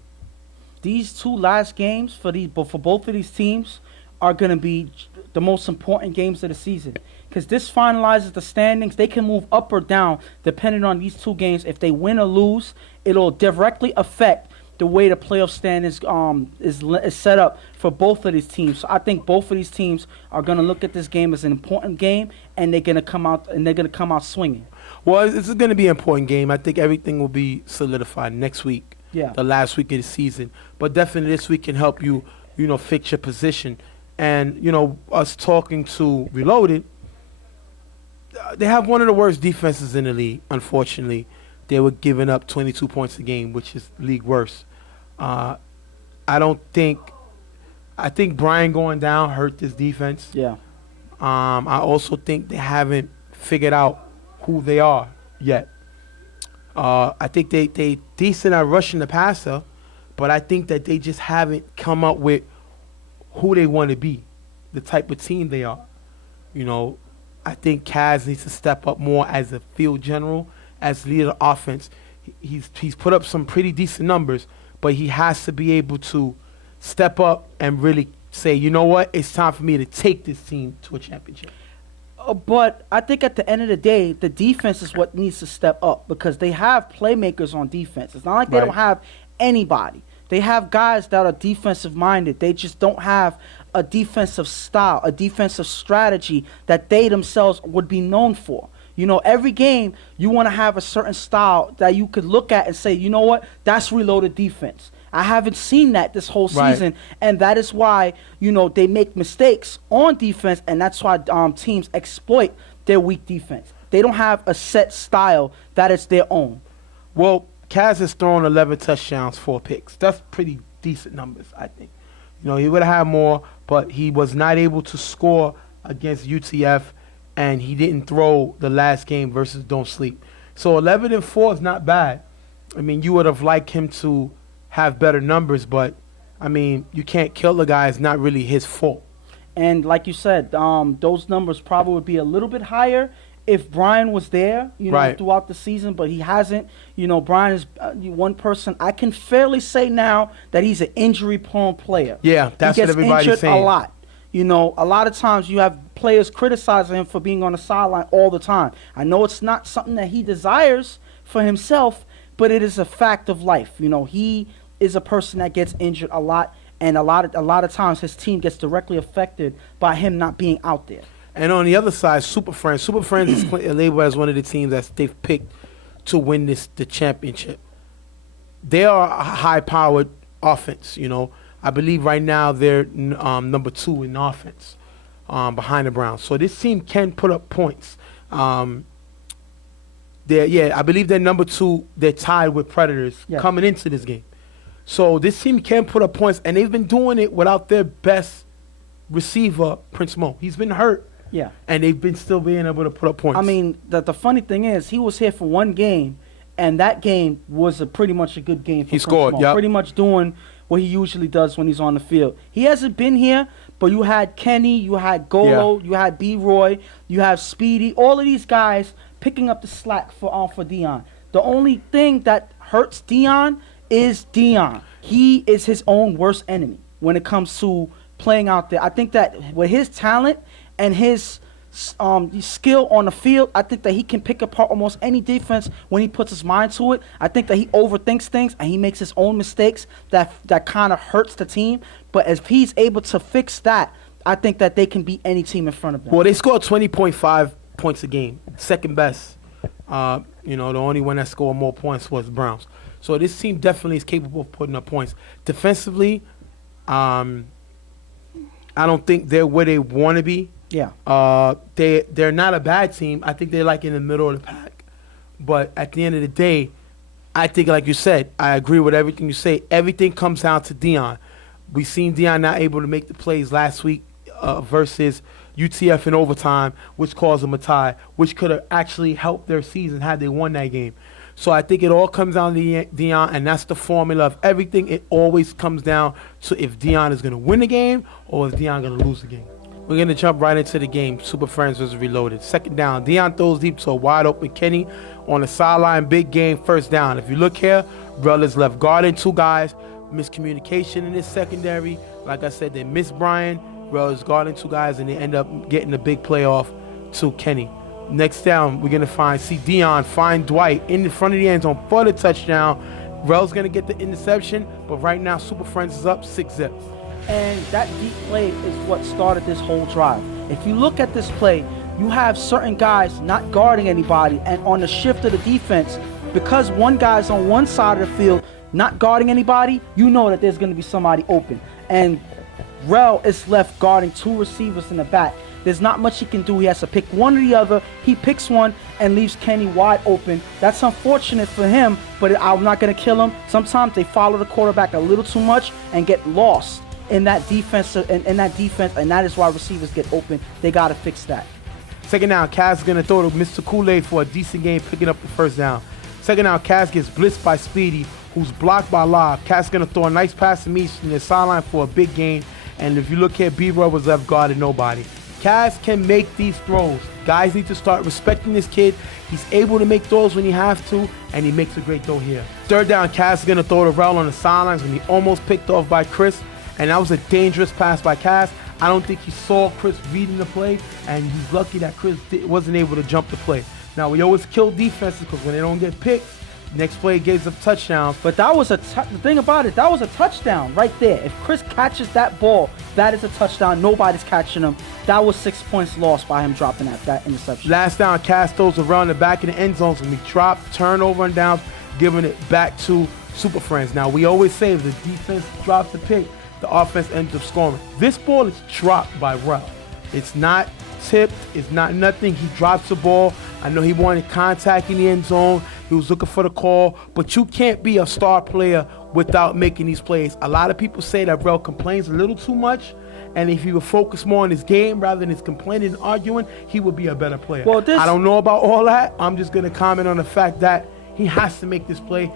These 2 last games for both of these teams are going to be the most important games of the season, because this finalizes the standings. They can move up or down depending on these 2 games. If they win or lose, it'll directly affect the way the playoff standings is set up for both of these teams. So I think both of these teams are going to look at this game as an important game, and they're going to come out swinging. Well, this is going to be an important game. I think everything will be solidified next week. Yeah. The last week of the season. But definitely this week can help you, fix your position. And, us talking to Reloaded, they have one of the worst defenses in the league, unfortunately. They were giving up 22 points a game, which is league worst. I think Brian going down hurt this defense. Yeah. I also think they haven't figured out who they are yet. I think they decent at rushing the passer, but I think that they just haven't come up with who they want to be, the type of team they are. I think Kaz needs to step up more as a field general, as leader of offense. He's put up some pretty decent numbers, but he has to be able to step up and really say, you know what, it's time for me to take this team to a championship. But I think at the end of the day, the defense is what needs to step up, because they have playmakers on defense. It's not like they don't have anybody. They have guys that are defensive minded. They just don't have a defensive style, a defensive strategy that they themselves would be known for. Every game you want to have a certain style that you could look at and say, you know what, that's Reloaded defense. I haven't seen that this whole season, and that is why, they make mistakes on defense, and that's why teams exploit their weak defense. They don't have a set style that is their own. Well, Kaz has thrown 11 touchdowns, 4 picks. That's pretty decent numbers, I think. He would have had more, but he was not able to score against UTF, and he didn't throw the last game versus Don't Sleep. So 11-4 is not bad. I mean, you would have liked him to have better numbers, but, you can't kill the guy. It's not really his fault. And like you said, those numbers probably would be a little bit higher if Brian was there, throughout the season, but he hasn't. Brian is one person I can fairly say now that he's an injury-prone player. Yeah, that's what everybody's saying. He gets injured a lot. A lot of times you have players criticizing him for being on the sideline all the time. I know it's not something that he desires for himself, but it is a fact of life. He is a person that gets injured a lot, and a lot of times his team gets directly affected by him not being out there. And on the other side, Super Friends. Super Friends is labeled as one of the teams that they've picked to win the championship. they are a high-powered offense. You know, I believe right now they're number 2 in offense behind the Browns. So this team can put up points. I believe they're number 2. They're tied with Predators coming into this game. So this team can put up points, and they've been doing it without their best receiver, Prince Mo. He's been hurt. Yeah. And they've been still being able to put up points. I mean, the funny thing is, he was here for one game, and that game was pretty much a good game for Prince scored, Mo. yep. Pretty much doing what he usually does when he's on the field. He hasn't been here, but you had Kenny, you had Golo, you had B-Roy, you have Speedy, all of these guys picking up the slack for Dion. The only thing that hurts Dion is Dion. He is his own worst enemy when it comes to playing out there. I think that with his talent and his skill on the field, I think that he can pick apart almost any defense when he puts his mind to it. I think that he overthinks things and he makes his own mistakes that kind of hurts the team. But if he's able to fix that, I think that they can beat any team in front of them. Well, they scored 20.5 points a game, second best. The only one that scored more points was the Browns. So this team definitely is capable of putting up points. Defensively, I don't think they're where they want to be. Yeah. They're not a bad team. I think they're like in the middle of the pack. But at the end of the day, I think, like you said, I agree with everything you say. Everything comes down to Dion. We seen Dion not able to make the plays last week versus UTF in overtime, which caused them a tie, which could have actually helped their season had they won that game. So I think it all comes down to Dion, and that's the formula of everything. It always comes down to if Dion is going to win the game or if Dion going to lose the game. We're going to jump right into the game. Super Friends versus Reloaded. Second down. Dion throws deep to a wide open Kenny on the sideline. Big game, first down. If you look here, Rel is left guarding 2 guys. Miscommunication in this secondary. Like I said, they miss Brian. Rel is guarding 2 guys, and they end up getting a big play off to Kenny. Next down, we're going to see Dion find Dwight in the front of the end zone for the touchdown. Rel's going to get the interception, but right now Super Friends is up 6-zip. And that deep play is what started this whole drive. If you look at this play, you have certain guys not guarding anybody, and on the shift of the defense, because one guy's on one side of the field not guarding anybody, you know that there's going to be somebody open. And Rel is left guarding 2 receivers in the back. There's not much he can do. He has to pick one or the other. He picks one and leaves Kenny wide open. That's unfortunate for him, but I'm not going to kill him. Sometimes they follow the quarterback a little too much and get lost in that defense, and that is why receivers get open. They got to fix that. Second down, Kaz is going to throw to Mr. Kool-Aid for a decent game, picking up the first down. Second down, Kaz gets blitzed by Speedy, who's blocked by Lob. Kaz is going to throw a nice pass to me from the sideline for a big gain. And if you look here, B-Roy was left guarded nobody. Kaz can make these throws. Guys need to start respecting this kid. He's able to make throws when he has to, and he makes a great throw here. Third down, Kaz is going to throw to Rel on the sidelines when he almost picked off by Chris, and that was a dangerous pass by Kaz. I don't think he saw Chris reading the play, and he's lucky that Chris wasn't able to jump the play. Now, we always kill defenses because when they don't get picks, next play gives up touchdowns. But that was the thing about it, that was a touchdown right there. If Chris catches that ball, that is a touchdown. Nobody's catching him. That was 6 points lost by him dropping that interception. Last down, Cass throws around the back of the end zones when we drop, turnover and downs, giving it back to Super Friends. Now, we always say if the defense drops the pick, the offense ends up scoring. This ball is dropped by Rel. It's not tipped. It's not nothing. He drops the ball. I know he wanted contact in the end zone. He was looking for the call. But you can't be a star player without making these plays. A lot of people say that Rel complains a little too much. And if he would focus more on his game rather than his complaining and arguing, he would be a better player. Well, I don't know about all that. I'm just going to comment on the fact that he has to make this play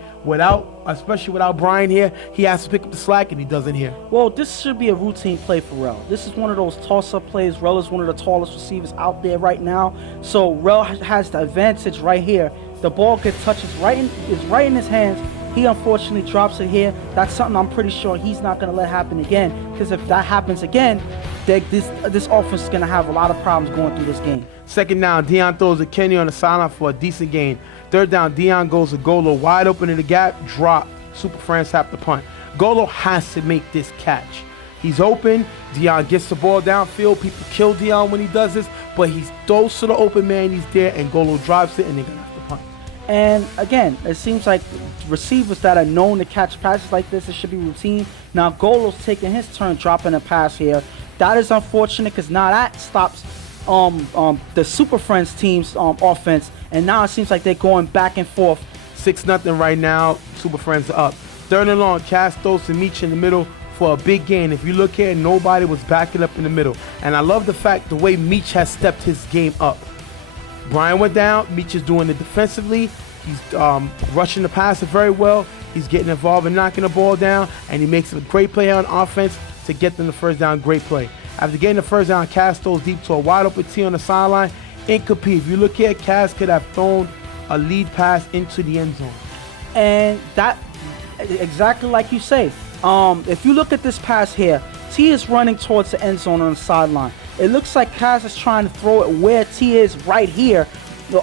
especially without Brian here. He has to pick up the slack, and he doesn't here. Well, this should be a routine play for Rel. This is one of those toss-up plays. Rel is one of the tallest receivers out there right now. So Rel has the advantage right here. The ball touches right in his hands. He unfortunately drops it here. That's something I'm pretty sure he's not going to let happen again. Because if that happens again, this offense is going to have a lot of problems going through this game. Second down, Dion throws a Kenny on the sideline for a decent gain. Third down, Dion goes to Golo wide open in the gap, drop. Super Friends have to punt. Golo has to make this catch. He's open. Dion gets the ball downfield. People kill Dion when he does this, but he throws to the open man. He's there, and Golo drops it, and they're going to have to punt. And again, it seems like receivers that are known to catch passes like this, it should be routine. Now Golo's taking his turn dropping a pass here. That is unfortunate because now that stops the Super Friends team's offense, and now it seems like they're going back and forth. 6-0 right now. Super Friends are up. 3rd and long. Cass throws to Meach in the middle for a big gain. If you look here, nobody was backing up in the middle. And I love the fact the way Meach has stepped his game up. Brian went down. Meach is doing it defensively. He's rushing the passer very well. He's getting involved in knocking the ball down, and he makes a great play on offense to get them the first down. Great play. After getting the first down, Cass throws deep to a wide open T on the sideline. Incomplete. If you look here, Cass could have thrown a lead pass into the end zone. And that, exactly like you say, if you look at this pass here, T is running towards the end zone on the sideline. It looks like Cass is trying to throw it where T is right here.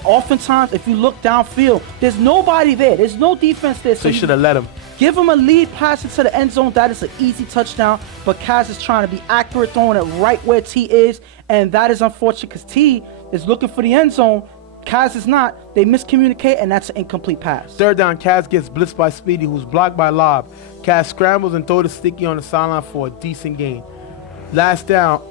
Oftentimes, if you look downfield, there's nobody there. There's no defense there. So you should have let him. Give him a lead pass into the end zone. That is an easy touchdown. But Cass is trying to be accurate, throwing it right where T is. And that is unfortunate because T is looking for the end zone. Cass is not. They miscommunicate, and that's an incomplete pass. 3rd down, Cass gets blitzed by Speedy, who's blocked by Lob. Cass scrambles and throws the sticky on the sideline for a decent gain. Last down,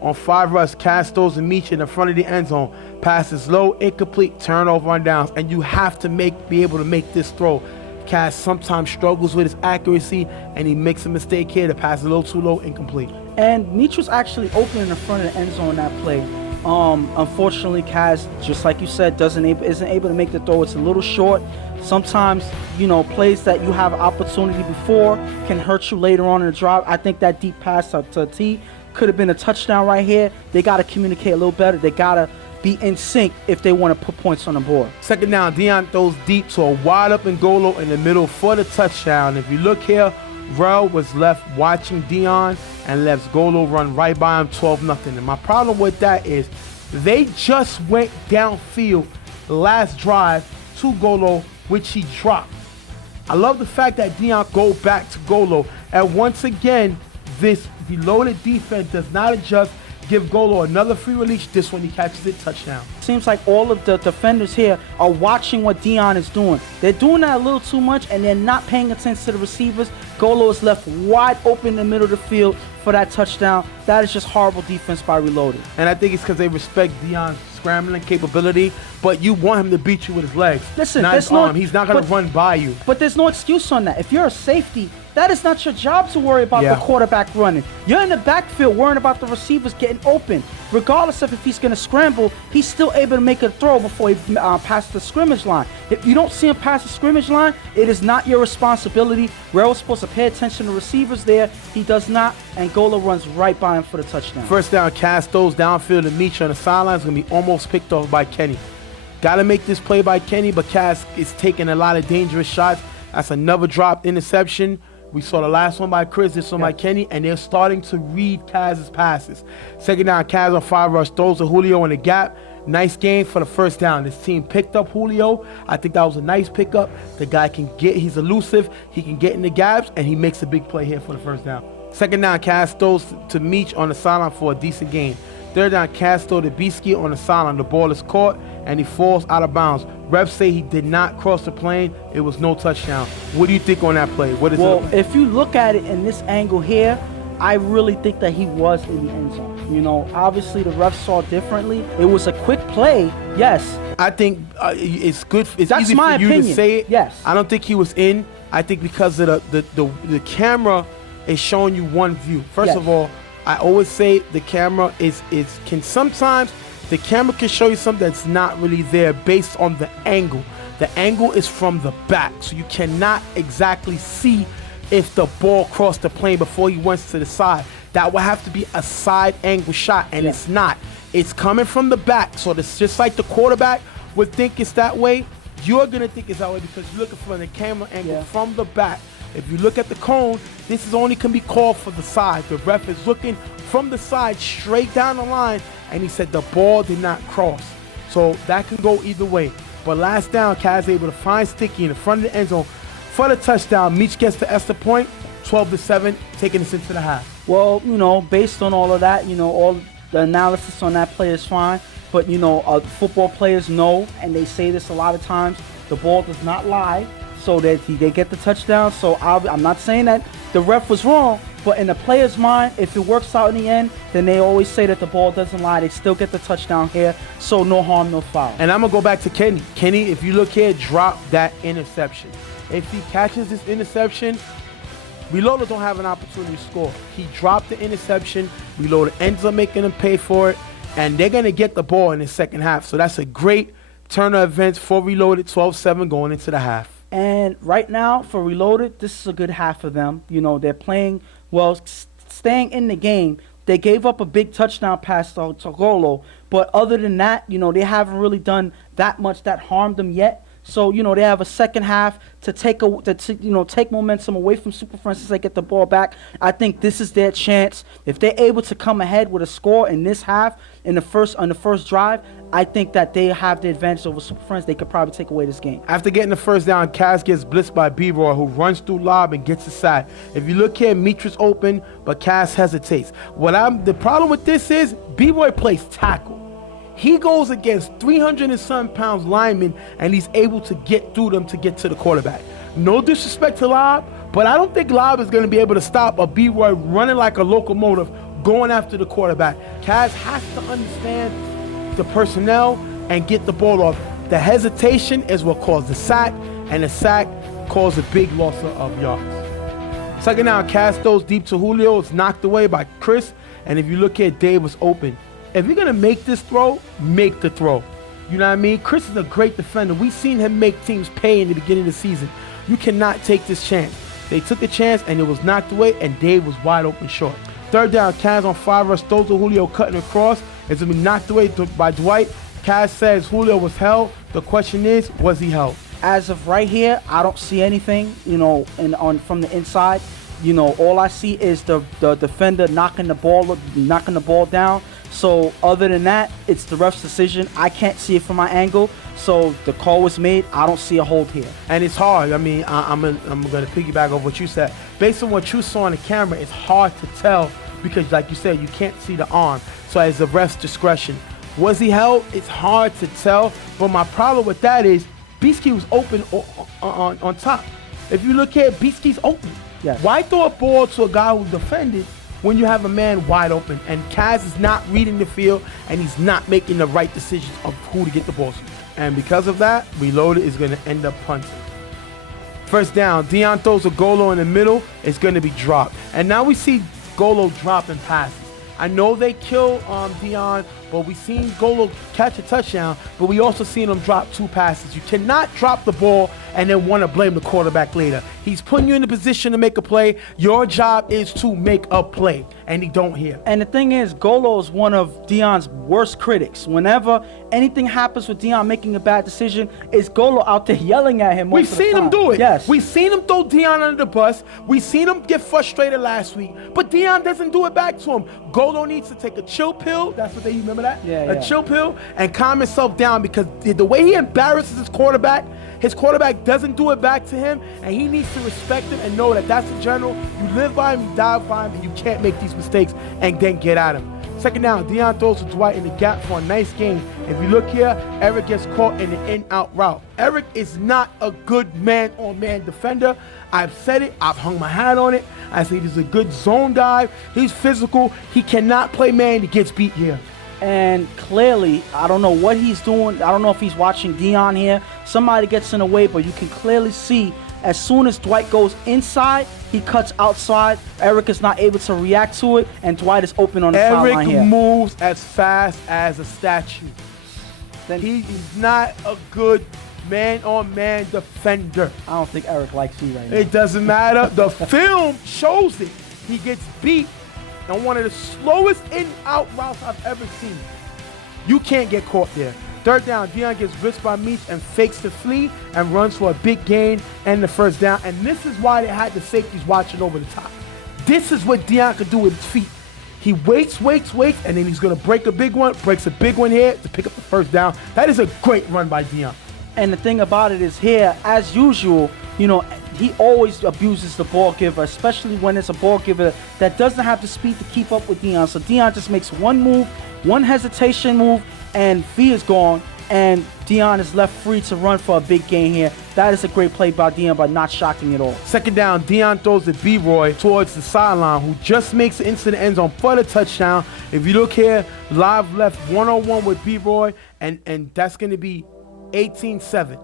on 5 rush, Cass throws a Meach in the front of the end zone. Pass is low, incomplete, turnover on downs. And you have to be able to make this throw. Cass sometimes struggles with his accuracy, and he makes a mistake here. The pass is a little too low, incomplete. And Meach was actually open in the front of the end zone that play. Unfortunately, Cass, just like you said, isn't able to make the throw. It's a little short. Sometimes, plays that you have opportunity before can hurt you later on in the drive. I think that deep pass to T could have been a touchdown right here. They got to communicate a little better. They got to be in sync if they want to put points on the board. 2nd down, Dion throws deep to a wide open Golo in the middle for the touchdown. If you look here, Rel was left watching Dion and lets Golo run right by him, 12-0. And my problem with that is they just went downfield the last drive to Golo, which he dropped. I love the fact that Dion go back to Golo. And once again, this reloaded defense does not adjust. Give Golo another free release. This one he catches it, touchdown. Seems like all of the defenders here are watching what Dion is doing. They're doing that a little too much, and they're not paying attention to the receivers. Golo is left wide open in the middle of the field for that touchdown. That is just horrible defense by Reloaded. And I think it's because they respect Dion's scrambling capability, but you want him to beat you with his legs. Listen, not his arm. He's not going to run by you. But there's no excuse on that. If you're a safety, that is not your job to worry about the quarterback running. You're in the backfield worrying about the receivers getting open. Regardless of if he's going to scramble, he's still able to make a throw before he passes the scrimmage line. If you don't see him pass the scrimmage line, it is not your responsibility. Rell's supposed to pay attention to receivers there. He does not, and Golo runs right by him for the touchdown. 1st down, Cass throws downfield to Meach on the sideline. Is going to be almost picked off by Kenny. Got to make this play by Kenny, but Cass is taking a lot of dangerous shots. That's another dropped interception. We saw the last one by Chris, this one by Kenny, and they're starting to read Kaz's passes. 2nd down, Kaz on 5 rush, throws to Julio in the gap. Nice game for the 1st down. This team picked up Julio. I think that was a nice pickup. The guy he's elusive, he can get in the gaps, and he makes a big play here for the 1st down. 2nd down, Kaz throws to Meach on the sideline for a decent gain. 3rd down, Kaz throws to Bisky on the sideline. The ball is caught, and he falls out of bounds. Refs say he did not cross the plane. It was no touchdown. What do you think on that play? What is it? Well, if you look at it in this angle here, I really think that he was in the end zone. Obviously the refs saw differently. It was a quick play, yes. I think it's good. It's That's easy my for you opinion. to say it. Yes. I don't think he was in. I think because of the camera is showing you one view. First of all, I always say the camera can sometimes the camera can show you something that's not really there based on the angle. The angle is from the back, so you cannot exactly see if the ball crossed the plane before he went to the side. That would have to be a side angle shot, and it's not. It's coming from the back, so it's just like the quarterback would think it's that way. You're gonna think it's that way because you're looking for the camera angle from the back. If you look at the cone, this is only can be called for the side. The ref is looking from the side straight down the line, and he said the ball did not cross. So that can go either way. But last down, Kaz able to find Sticky in the front of the end zone for the touchdown. Meach gets the extra point, 12-7, taking us into the half. Well, based on all of that, all the analysis on that play is fine. But, football players know, and they say this a lot of times, the ball does not lie. so that they get the touchdown. So I'm not saying that the ref was wrong, but in the player's mind, if it works out in the end, then they always say that the ball doesn't lie. They still get the touchdown here, so no harm, no foul. And I'm going to go back to Kenny. Kenny, if you look here, drop that interception. If he catches this interception, Reloaded don't have an opportunity to score. He dropped the interception. Reloaded ends up making him pay for it, and they're going to get the ball in the second half. So that's a great turn of events for Reloaded, 12-7 going into the half. And right now, for Reloaded, this is a good half for them. You know, they're playing well, staying in the game. They gave up a big touchdown pass to Golo, but other than that, you know, they haven't really done that much that harmed them yet. So, you know, they have a second half to take momentum away from Super Friends as they get the ball back. I think this is their chance. If they're able to come ahead with a score in this half, on the first drive, I think that they have the advantage over Super Friends. They could probably take away this game. After getting the first down, Kaz gets blitzed by B-Roy, who runs through lob and gets aside. If you look here, Mitra's open, but Kaz hesitates. The problem with this is B-Roy plays tackle. He goes against 300 and some pounds linemen, and he's able to get through them to get to the quarterback. No disrespect to Lob, but I don't think Lob is going to be able to stop a B-Roy running like a locomotive going after the quarterback. Kaz has to understand the personnel and get the ball off. The hesitation is what caused the sack, and the sack caused a big loss of yards. Second down, Kaz throws deep to Julio. It's knocked away by Chris, and if you look here, Dave was open. If you're going to make this throw, make the throw. You know what I mean? Chris is a great defender. We've seen him make teams pay in the beginning of the season. You cannot take this chance. They took a chance, and it was knocked away, and Dave was wide open short. Third down, Kaz on 5 rush, throws to Julio cutting across. It's going to be knocked away by Dwight. Kaz says Julio was held. The question is, was he held? As of right here, I don't see anything, you know, from the inside. You know, all I see is the defender knocking the ball down. So other than that, it's the ref's decision. I can't see it from my angle. So the call was made. I don't see a hold here. And it's hard. I mean, I'm going to piggyback off what you said. Based on what you saw on the camera, it's hard to tell because, like you said, you can't see the arm. So it's the ref's discretion. Was he held? It's hard to tell. But my problem with that is Beastie was open on top. If you look here, Beastie's open. Yes. Why throw a ball to a guy who defended when you have a man wide open? And Kaz is not reading the field, and he's not making the right decisions of who to get the ball to. And because of that, Reloaded is going to end up punting. First down, Dion throws a Golo in the middle. It's going to be dropped. And now we see Golo dropping passes. I know they kill Dion, but we seen Golo catch a touchdown, but we also seen him drop 2 passes. You cannot drop the ball and then want to blame the quarterback later. He's putting you in a position to make a play. Your job is to make a play, and he don't hear. And the thing is, Golo is one of Dion's worst critics. Whenever anything happens with Dion making a bad decision, it's Golo out there yelling at him. We've seen him do it. Yes. We've seen him throw Dion under the bus. We've seen him get frustrated last week, but Dion doesn't do it back to him. Golo needs to take a chill pill. That's what they remember that? Yeah. A chill pill and calm himself down because the way he embarrasses his quarterback doesn't do it back to him, and he needs to respect him and know that that's the general. You live by him, you die by him, and you can't make these mistakes and then get at him. Second down, Dion throws to Dwight in the gap for a nice gain. If you look here, Eric gets caught in the in-out route. Eric is not a good man-on-man defender. I've said it. I've hung my hat on it. I say he's a good zone dive. He's physical. He cannot play man. He gets beat here. And clearly, I don't know what he's doing. I don't know if he's watching Dion here. Somebody gets in the way, but you can clearly see as soon as Dwight goes inside, he cuts outside. Eric is not able to react to it, and Dwight is open on the sideline here. Eric moves as fast as a statue. Then he is not a good man-on-man defender. I don't think Eric likes you right now. It doesn't matter. The film shows it. He gets beat on one of the slowest in-out routes I've ever seen. You can't get caught there. Third down, Dion gets blitzed by Meach and fakes to flee and runs for a big gain and the first down. And this is why they had the safeties watching over the top. This is what Dion could do with his feet. He waits, and then he's going to break a big one, breaks a big one here to pick up the first down. That is a great run by Dion. And the thing about it is here, as usual, you know, he always abuses the ball giver, especially when it's a ball giver that doesn't have the speed to keep up with Dion. So Dion just makes one move, one hesitation move, and V is gone. and Dion is left free to run for a big gain here. That is a great play by Dion, but not shocking at all. Second down, Dion throws to B-Roy towards the sideline, who just makes it into the end zone for the touchdown. If you look here, live left 1-on-1 with B-Roy, and that's going to be 18-7.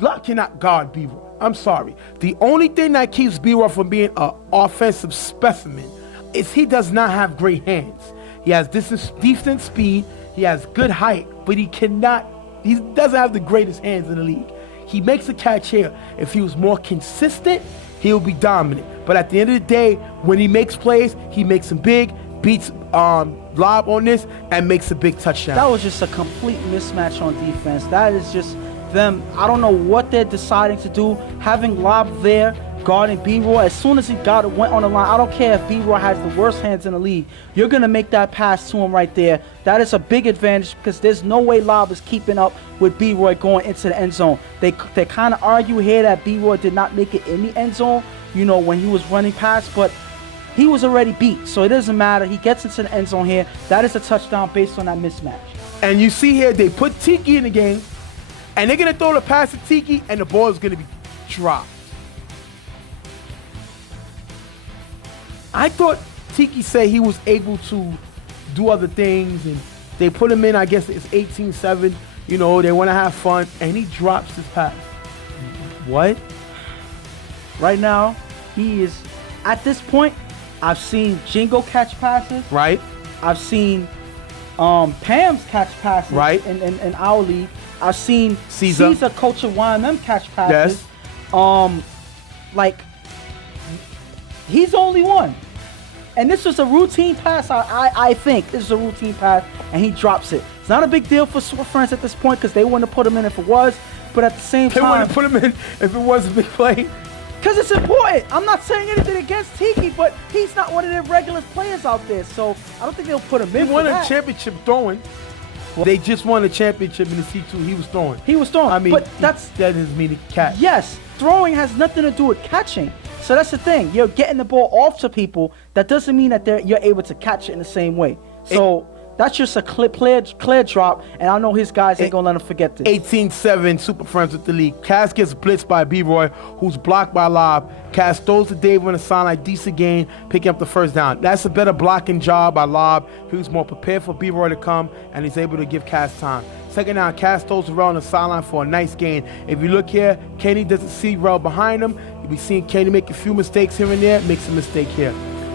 Luck cannot guard B-Roy. I'm sorry. The only thing that keeps B-Roy from being an offensive specimen is he does not have great hands. He has decent speed. He has good height, but he doesn't have the greatest hands in the league. He makes a catch here. If he was more consistent, he'll be dominant. But at the end of the day, when he makes plays, he makes them big, beats Lob on this, and makes a big touchdown. That was just a complete mismatch on defense. That is just them. I don't know what they're deciding to do. Having Lob there, guarding B-Roy, as soon as he went on the line, I don't care if B-Roy has the worst hands in the league, you're going to make that pass to him right there. That is a big advantage because there's no way Lob is keeping up with B-Roy going into the end zone. They kind of argue here that B-Roy did not make it in the end zone, when he was running past, but he was already beat, so it doesn't matter. He gets into the end zone here. That is a touchdown based on that mismatch. And you see here, they put Tiki in the game, and they're going to throw the pass to Tiki, and the ball is going to be dropped. I thought Tiki said he was able to do other things, and they put him in, I guess it's 18-7. They want to have fun, and he drops his pass. What? Right now, he is, at this point, I've seen Jingo catch passes. Right. I've seen Pam's catch passes. Right. In our league. I've seen Caesar coach of YMM catch passes. Yes. He's the only one. And this was a routine pass, I think. This is a routine pass, and he drops it. It's not a big deal for Super Friends at this point because they wouldn't have put him in if it was. But at the same time... They wouldn't have put him in if it was a big play. Because it's important. I'm not saying anything against Tiki, but he's not one of their regular players out there. So I don't think they'll put him in. He won a championship throwing. They just won a championship in the C2. He was throwing. He was throwing. I mean, but that doesn't mean to catch. Yes, throwing has nothing to do with catching. So that's the thing. You're getting the ball off to people. That doesn't mean that you're able to catch it in the same way. So that's just a clear drop, and I know his guys ain't going to let him forget this. 18-7, Super Friends with the league. Cass gets blitzed by B-Roy, who's blocked by Lob. Cass throws to Dave on the sideline, decent gain, picking up the first down. That's a better blocking job by Lob. He was more prepared for B-Roy to come, and he's able to give Cass time. Second down, Cass throws to Rel on the sideline for a nice gain. If you look here, Kenny doesn't see Rel behind him. You'll be seeing Kenny make a few mistakes here and there, makes a mistake here.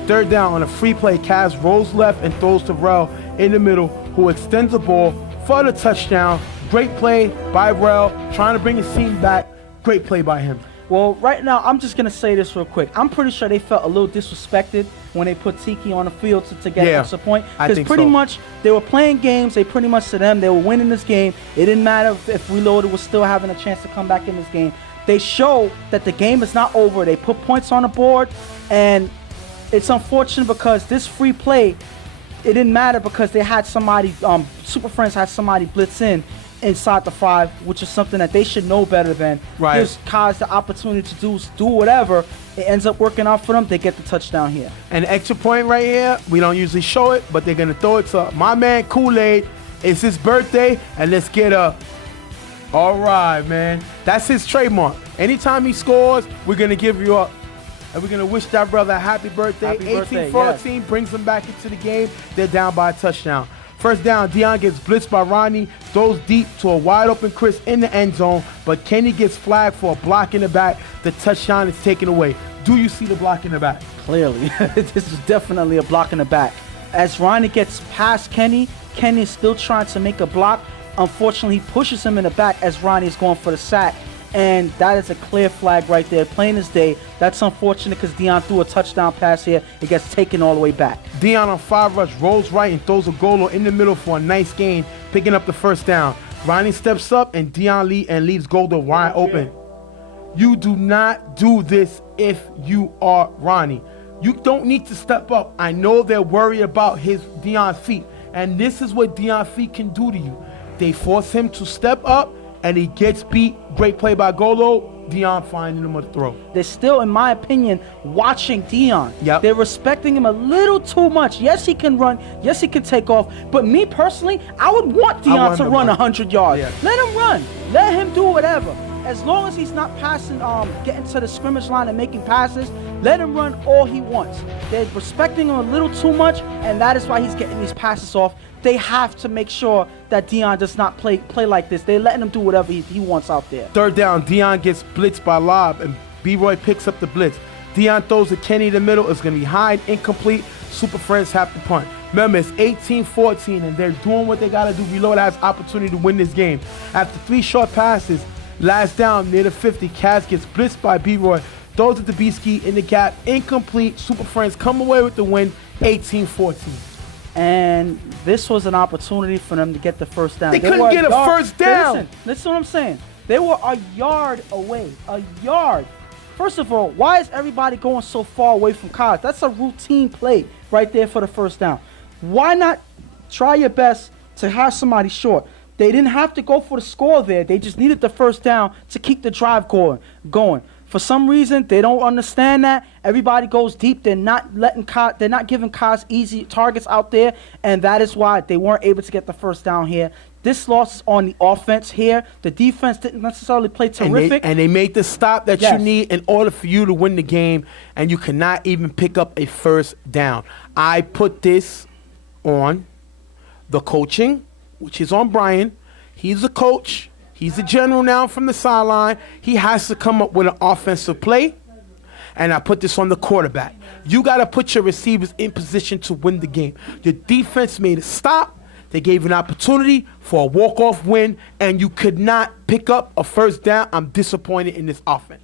Third down, on a free play, Cass rolls left and throws to Rel in the middle, who extends the ball for the touchdown. Great play by Rel, trying to bring his team back. Great play by him. Well, right now, I'm just going to say this real quick. I'm pretty sure they felt a little disrespected when they put Tiki on the field to get an extra point. Because pretty much, they were playing games. They pretty much, to them, they were winning this game. It didn't matter if Reloaded was still having a chance to come back in this game. They show that the game is not over. They put points on the board, and it's unfortunate because this free play, it didn't matter because they had somebody, Super Friends had somebody blitz inside the 5, which is something that they should know better than. Right. Gives Kaz the opportunity to do whatever. It ends up working out for them. They get the touchdown here. An extra point right here. We don't usually show it, but they're going to throw it to my man Kool-Aid. It's his birthday, and let's get a... All right, man. That's his trademark. Anytime he scores, we're going to give you a... And we're going to wish that brother a happy birthday. 18-14 yes. brings them back into the game. They're down by a touchdown. First down, Dion gets blitzed by Ronnie, throws deep to a wide open Chris in the end zone, but Kenny gets flagged for a block in the back. The touchdown is taken away. Do you see the block in the back? Clearly. This is definitely a block in the back. As Ronnie gets past Kenny, Kenny is still trying to make a block. Unfortunately, he pushes him in the back as Ronnie is going for the sack. And that is a clear flag right there, plain as day. That's unfortunate because Dion threw a touchdown pass here. It gets taken all the way back. Dion on 5 rush rolls right and throws a Golo in the middle for a nice gain, picking up the first down. Ronnie steps up and Dion leaves Golo wide open. You do not do this if you are Ronnie. You don't need to step up. I know they're worried about Dion's feet, and this is what Dion's feet can do to you. They force him to step up, and he gets beat. Great play by Golo. Dion finding him a throw. They're still, in my opinion, watching Dion. Yep. They're respecting him a little too much. Yes, he can run. Yes, he can take off. But me personally, I would want Dion to run 100 yards. Yeah. Let him run. Let him do whatever. As long as he's not passing, getting to the scrimmage line and making passes, let him run all he wants. They're respecting him a little too much, and that is why he's getting these passes off. They have to make sure that Dion does not play like this. They're letting him do whatever he wants out there. Third down, Dion gets blitzed by Lob, and B-Roy picks up the blitz. Dion throws to Kenny in the middle. It's going to be high, incomplete. Super Friends have to punt. Remember, it's 18-14, and they're doing what they got to do. Reload has opportunity to win this game. After 3 short passes, last down near the 50, Kaz gets blitzed by B-Roy. Throws it to B-Ski in the gap. Incomplete. Super Friends come away with the win, 18-14. And this was an opportunity for them to get the first down. They couldn't get a first down. Listen to what I'm saying. They were a yard away. A yard. First of all, why is everybody going so far away from Kaz? That's a routine play right there for the first down. Why not try your best to have somebody short? They didn't have to go for the score there. They just needed the first down to keep the drive going. For some reason, they don't understand that. Everybody goes deep. They're not giving Kaz easy targets out there, and that is why they weren't able to get the first down here. This loss is on the offense here. The defense didn't necessarily play terrific. And they made the stop that Yes. you need in order for you to win the game, and you cannot even pick up a first down. I put this on the coaching, which is on Brian. He's a coach. He's a general now from the sideline. He has to come up with an offensive play. And I put this on the quarterback. You got to put your receivers in position to win the game. Your defense made a stop. They gave an opportunity for a walk-off win, and you could not pick up a first down. I'm disappointed in this offense.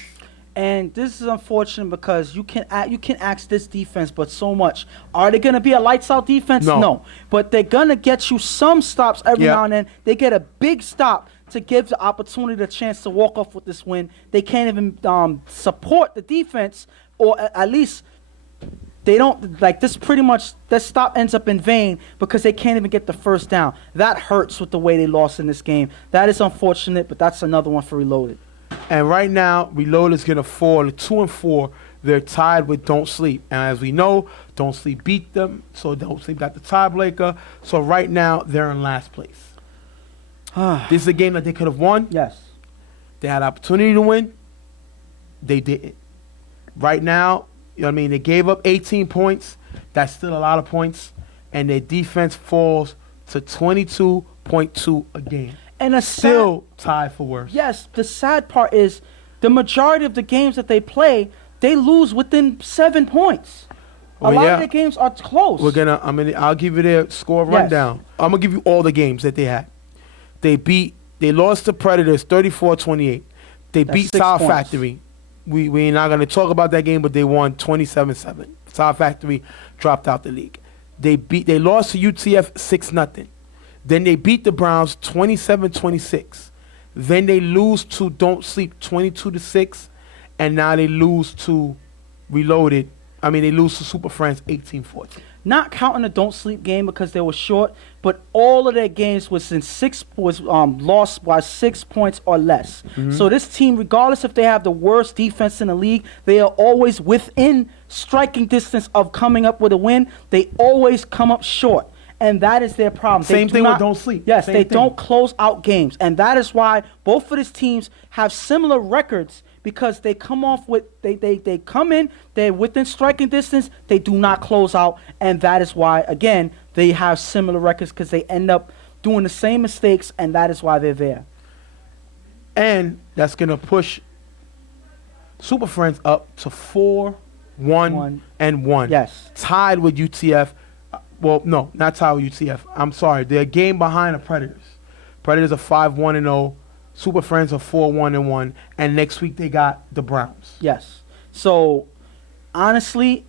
And this is unfortunate because you can ask this defense, but so much. Are they going to be a lights-out defense? No. But they're going to get you some stops every now and then. They get a big stop to give the opportunity the chance to walk off with this win. They can't even support the defense, or at least they don't. Like this, pretty much, that stop ends up in vain because they can't even get the first down. That hurts with the way they lost in this game. That is unfortunate, but that's another one for Reloaded. And right now, Reload is going to fall to 2-4. They're tied with Don't Sleep. And as we know, Don't Sleep beat them, so Don't Sleep got the tiebreaker. So right now, they're in last place. This is a game that they could have won. Yes. They had opportunity to win. They didn't. Right now, you know what I mean? They gave up 18 points. That's still a lot of points. And their defense falls to 22.2 a game. And still tied for worst. Yes, the sad part is the majority of the games that they play, they lose within 7 points. A lot of the games are close. I'll give you their score rundown. I'm gonna give you all the games that they had. They lost to Predators 34-28. They beat Tile Factory. We're not gonna talk about that game, but they won 27-7. Tile Factory dropped out the league. They lost to UTF 6-0. Then they beat the Browns 27-26. Then they lose to Don't Sleep 22-6. And now they lose to Reloaded. They lose to Super Friends 18-14. Not counting the Don't Sleep game because they were short, but all of their games was lost by 6 points or less. Mm-hmm. So this team, regardless if they have the worst defense in the league, they are always within striking distance of coming up with a win. They always come up short. And that is their problem. Same thing with Don't Sleep. Yes, they don't close out games. And that is why both of these teams have similar records because they come off with, they come in, they're within striking distance, they do not close out. And that is why, again, they have similar records because they end up doing the same mistakes, and that is why they're there. And that's going to push Super Friends up to 4-1-1. Yes. Tied with UTF. Well, no, not tied with UTF. I'm sorry. They're a game behind the Predators. Predators are 5-1-0. Super Friends are 4-1-1. And next week they got the Browns. Yes. So, honestly,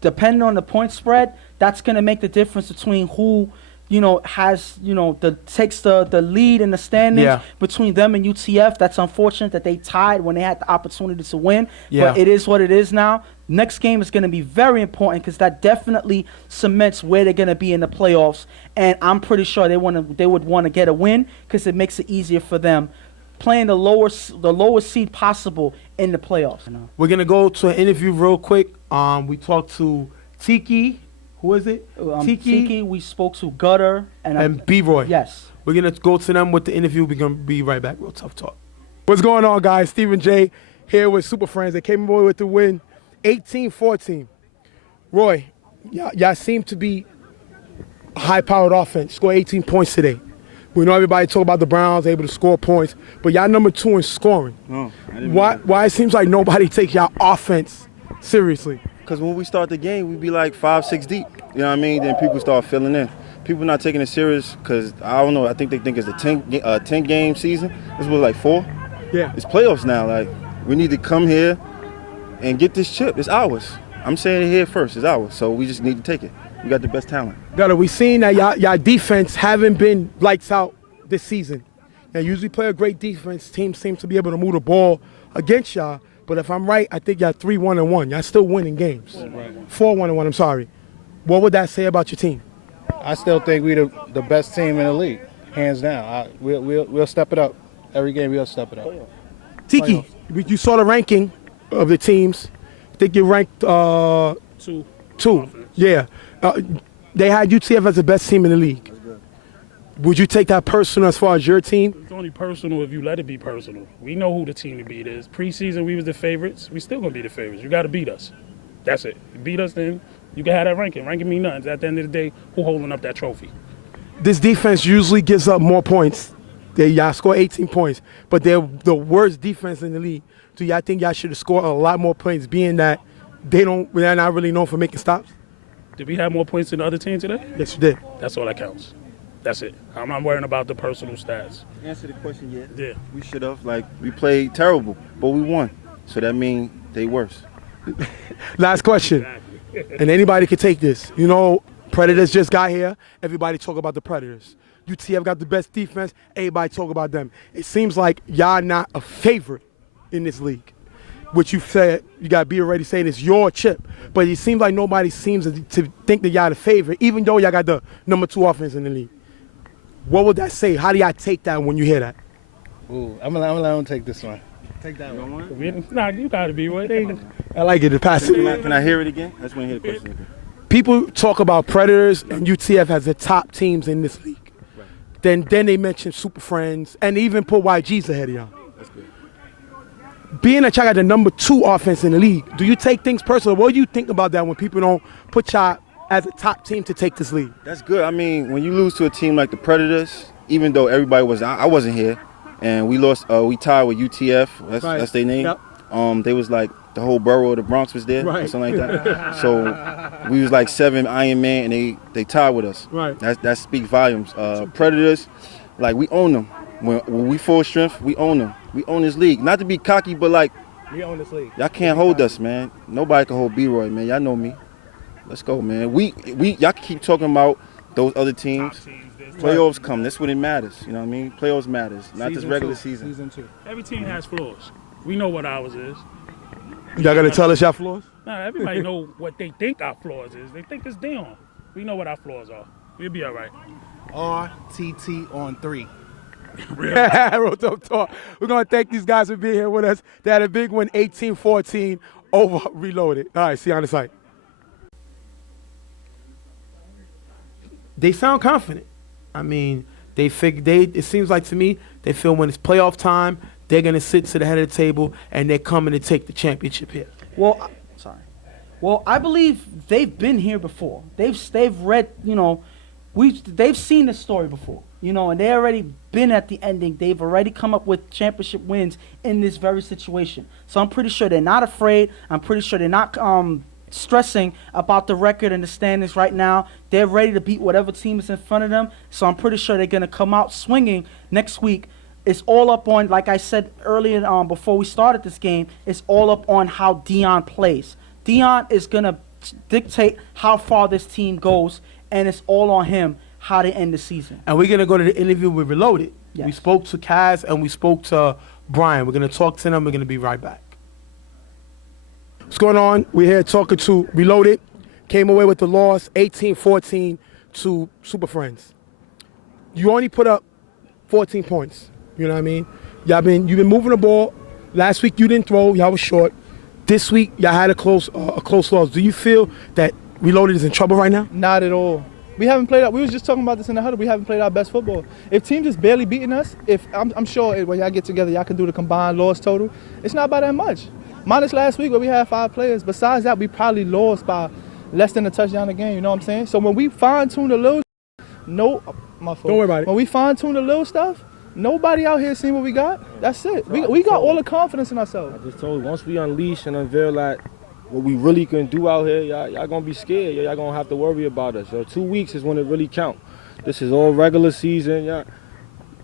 depending on the point spread, that's going to make the difference between who, takes the lead in the standings between them and UTF. That's unfortunate that they tied when they had the opportunity to win. Yeah. But it is what it is now. Next game is going to be very important because that definitely cements where they're going to be in the playoffs. And I'm pretty sure they would want to get a win because it makes it easier for them playing the lowest seed possible in the playoffs. You know? We're gonna go to an interview real quick. We talked to Tiki. Who is it? Tiki. We spoke to Gutter and B-Roy. Yes. We're gonna go to them with the interview. We're gonna be right back. Real Tough Talk. What's going on, guys? Stephen J here with Super Friends. They came away with the win, 18-14. Roy, y'all seem to be a high-powered offense. Score 18 points today. We know everybody talk about the Browns able to score points, but y'all number 2 in scoring. No, Why it seems like nobody takes y'all offense seriously? Because when we start the game, we be like 5-6 deep. You know what I mean? Then people start filling in. People not taking it serious because, I don't know, I think they think it's a 10-game season. This was like 4. Yeah. It's playoffs now. Like, we need to come here and get this chip. It's ours. I'm saying it here first. It's ours. So we just need to take it. We got the best talent. We seen that y'all defense haven't been lights out this season. Now, usually play a great defense. Teams seem to be able to move the ball against y'all. But if I'm right, I think y'all 3-1-1. Y'all still winning games. 4-1-1, I'm sorry. What would that say about your team? I still think we're the best team in the league, hands down. We'll step it up. Every game we'll step it up. Tiki, you saw the ranking of the teams. I think you ranked 2. Yeah. They had UTF as the best team in the league. Would you take that personal as far as your team? It's only personal if you let it be personal. We know who the team to beat is. Preseason, we was the favorites. We still going to be the favorites. You got to beat us. That's it. You beat us, then you can have that ranking. Ranking mean nothing. At the end of the day, who holding up that trophy? This defense usually gives up more points. Y'all score 18 points, but they're the worst defense in the league. Do y'all think y'all should have scored a lot more points, being that they're not really known for making stops? Did we have more points than the other team today? Yes, you did. That's all that counts. That's it. I'm not worrying about the personal stats. Answer the question yet? Yeah. We should have. We played terrible, but we won. So that means they worse. Last question, and anybody can take this. You know, Predators just got here. Everybody talk about the Predators. UTF got the best defense. Everybody talk about them. It seems like y'all not a favorite in this league. Which you said, you got to be already saying it's your chip. But it seems like nobody seems to think that y'all the favorite, even though y'all got the number 2 offense in the league. What would that say? How do y'all take that when you hear that? Ooh, I'm gonna let him take this one. Take that one. Nah, you got to be right. I like it. To pass it. Can I hear it again? I just want to hear the question again. People talk about Predators and UTF as the top teams in this league. Right. Then they mention Super Friends and even put YGs ahead of y'all. That's good. Being that y'all got the number 2 offense in the league, do you take things personal? What do you think about that when people don't put y'all as a top team to take this league? That's good. I mean, when you lose to a team like the Predators, even though everybody was, I wasn't here, and we lost. We tied with UTF. That's their name. Yep. They was like the whole borough of the Bronx was there, or something like that. So we was like 7 Iron Man, and they tied with us. Right. That speaks volumes. Predators, like we own them. When we full strength, we own them. We own this league. Not to be cocky, but like we own this league. Y'all can't hold us, man. Nobody can hold B-Roy, man. Y'all know me. Let's go, man. Y'all keep talking about those other teams. Playoffs come. That's when it matters. You know what I mean? Playoffs matters, not this regular season. Season 2. Every team has flaws. We know what ours is. Y'all gonna tell us y'all flaws? Nah, everybody know what they think our flaws is. They think it's Dion. We know what our flaws are. We'll be all right. RTT on 3. Real Tough Talk. We're going to thank these guys for being here with us. They had a big win, 18-14 over Reloaded. All right, see you on the site. They sound confident. I mean, it seems like to me, they feel when it's playoff time, they're going to sit to the head of the table, and they're coming to take the championship here. Well, Well, I believe they've been here before. They've read, they've seen this story before, and they already been at the ending. They've already come up with championship wins in this very situation. So I'm pretty sure they're not afraid. I'm pretty sure they're not stressing about the record and the standings right now. They're ready to beat whatever team is in front of them. So I'm pretty sure they're going to come out swinging next week. It's all up on, like I said earlier before we started this game, it's all up on how Dion plays. Dion is going to dictate how far this team goes, and it's all on him how they end the season. And we're going to go to the interview with Reloaded. Yes. We spoke to Kaz and we spoke to Brian. We're going to talk to them. We're going to be right back. What's going on? We're here talking to Reloaded. Came away with the loss, 18-14 to Super Friends. You only put up 14 points. You know what I mean? You've been moving the ball. Last week you didn't throw. Y'all was short. This week y'all had a close loss. Do you feel that Reloaded is in trouble right now? Not at all. We haven't played. We was just talking about this in the huddle. We haven't played our best football. If teams is barely beating us, I'm sure when y'all get together, y'all can do the combined loss total. It's not by that much. Minus last week where we had 5 players. Besides that, we probably lost by less than a touchdown a game. You know what I'm saying? So when we fine tune the little, my fault. Don't worry about it. When we fine tune the little stuff, nobody out here seen what we got. That's it. We got all the confidence in ourselves. I just told you, once we unleash and unveil that what we really can do out here, y'all gonna be scared. Y'all gonna have to worry about us. So 2 weeks is when it really count. This is all regular season.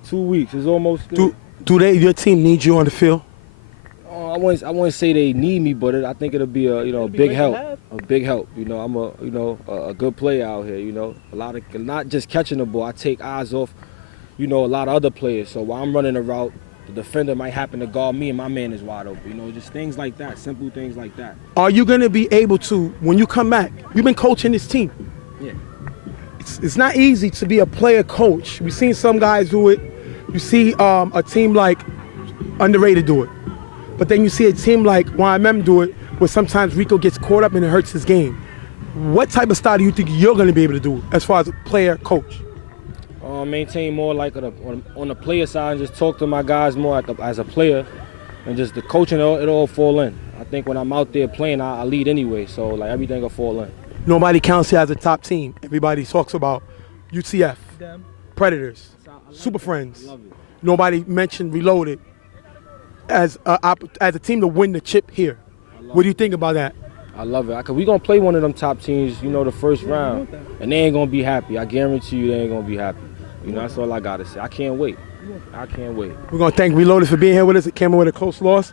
2 weeks is almost. Your team need you on the field? I wouldn't say they need me, but I think it'll be a big help. A big help. I'm a good player out here. Not just catching the ball. I take eyes off, a lot of other players. So while I'm running the route, the defender might happen to guard me and my man is wide open. Just things like that, simple things like that. Are you going to be able to, when you come back, you've been coaching this team. Yeah. It's not easy to be a player coach. We've seen some guys do it. You see a team like Underrated do it. But then you see a team like YMM do it, where sometimes Rico gets caught up and it hurts his game. What type of style do you think you're going to be able to do as far as a player coach? Maintain more like on the player side and just talk to my guys more as a player, and just the coaching, it all fall in. I think when I'm out there playing, I lead anyway, so like everything will fall in. Nobody counts you as a top team. Everybody talks about UTF, Predators, Super Friends. Nobody mentioned Reloaded as a team to win the chip here. What do you think about that? I love it. Cause we gonna play one of them top teams, the first round, and they ain't gonna be happy. I guarantee you, they ain't gonna be happy. That's all I gotta say. I can't wait. We're gonna thank Reloaded for being here with us. It came in with a close loss,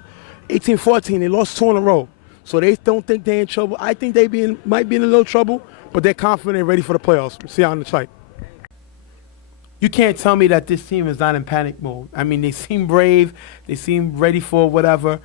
18-14. They lost 2 in a row, so they don't think they're in trouble. I think they might be in a little trouble, but they're confident and ready for the playoffs. See you on the site. You can't tell me that this team is not in panic mode. I mean, they seem brave. They seem ready for whatever.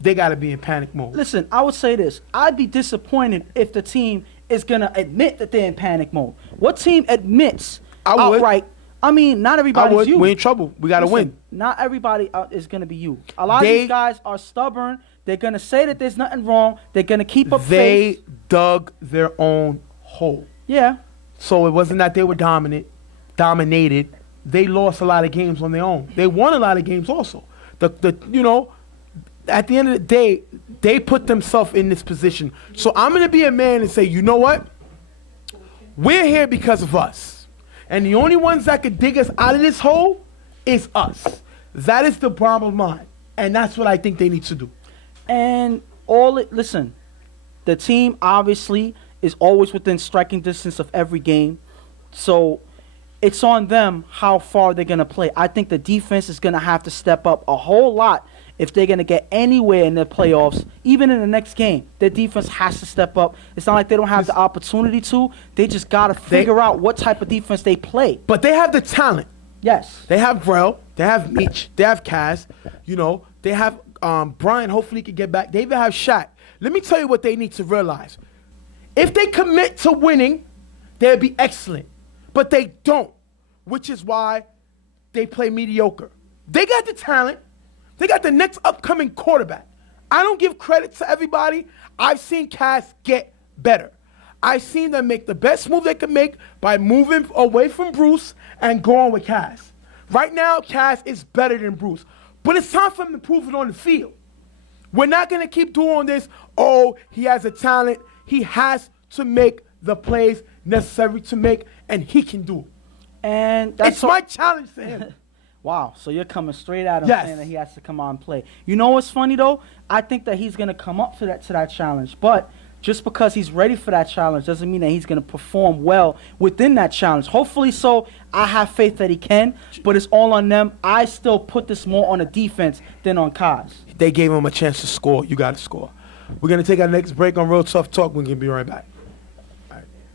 They got to be in panic mode. Listen, I would say this. I'd be disappointed if the team is going to admit that they're in panic mode. What team admits outright? I mean, not everybody's you. We're in trouble. We got to win. Not everybody is going to be you. A lot of these guys are stubborn. They're going to say that there's nothing wrong. They're going to keep up faith. They dug their own hole. Yeah. So it wasn't that they were dominated. They lost a lot of games on their own. They won a lot of games also. At the end of the day, they put themselves in this position. So I'm going to be a man and say, you know what? We're here because of us. And the only ones that could dig us out of this hole is us. That is the bottom line. And that's what I think they need to do. And listen, the team obviously is always within striking distance of every game. So it's on them how far they're going to play. I think the defense is going to have to step up a whole lot if they're going to get anywhere in the playoffs. Even in the next game, their defense has to step up. It's not like they don't have the opportunity to. They just got to figure out what type of defense they play. But they have the talent. Yes. They have Brell. They have Meach. They have Kaz. They have Brian. Hopefully he can get back. They even have Shaq. Let me tell you what they need to realize. If they commit to winning, they'll be excellent. But they don't, which is why they play mediocre. They got the talent. They got the next upcoming quarterback. I don't give credit to everybody. I've seen Kaz get better. I've seen them make the best move they can make by moving away from Bruce and going with Kaz. Right now, Kaz is better than Bruce. But it's time for him to prove it on the field. We're not going to keep doing this, he has a talent. He has to make the plays necessary to make, and he can do it. And that's my challenge to him. Wow, so you're coming straight at him Yes. saying that he has to come on and play. You know what's funny, though? I think that he's going to come up to that challenge. But just because he's ready for that challenge doesn't mean that he's going to perform well within that challenge. Hopefully so. I have faith that he can, but it's all on them. I still put this more on the defense than on Kaz. They gave him a chance to score. You got to score. We're going to take our next break on Real Tough Talk. We're going to be right back.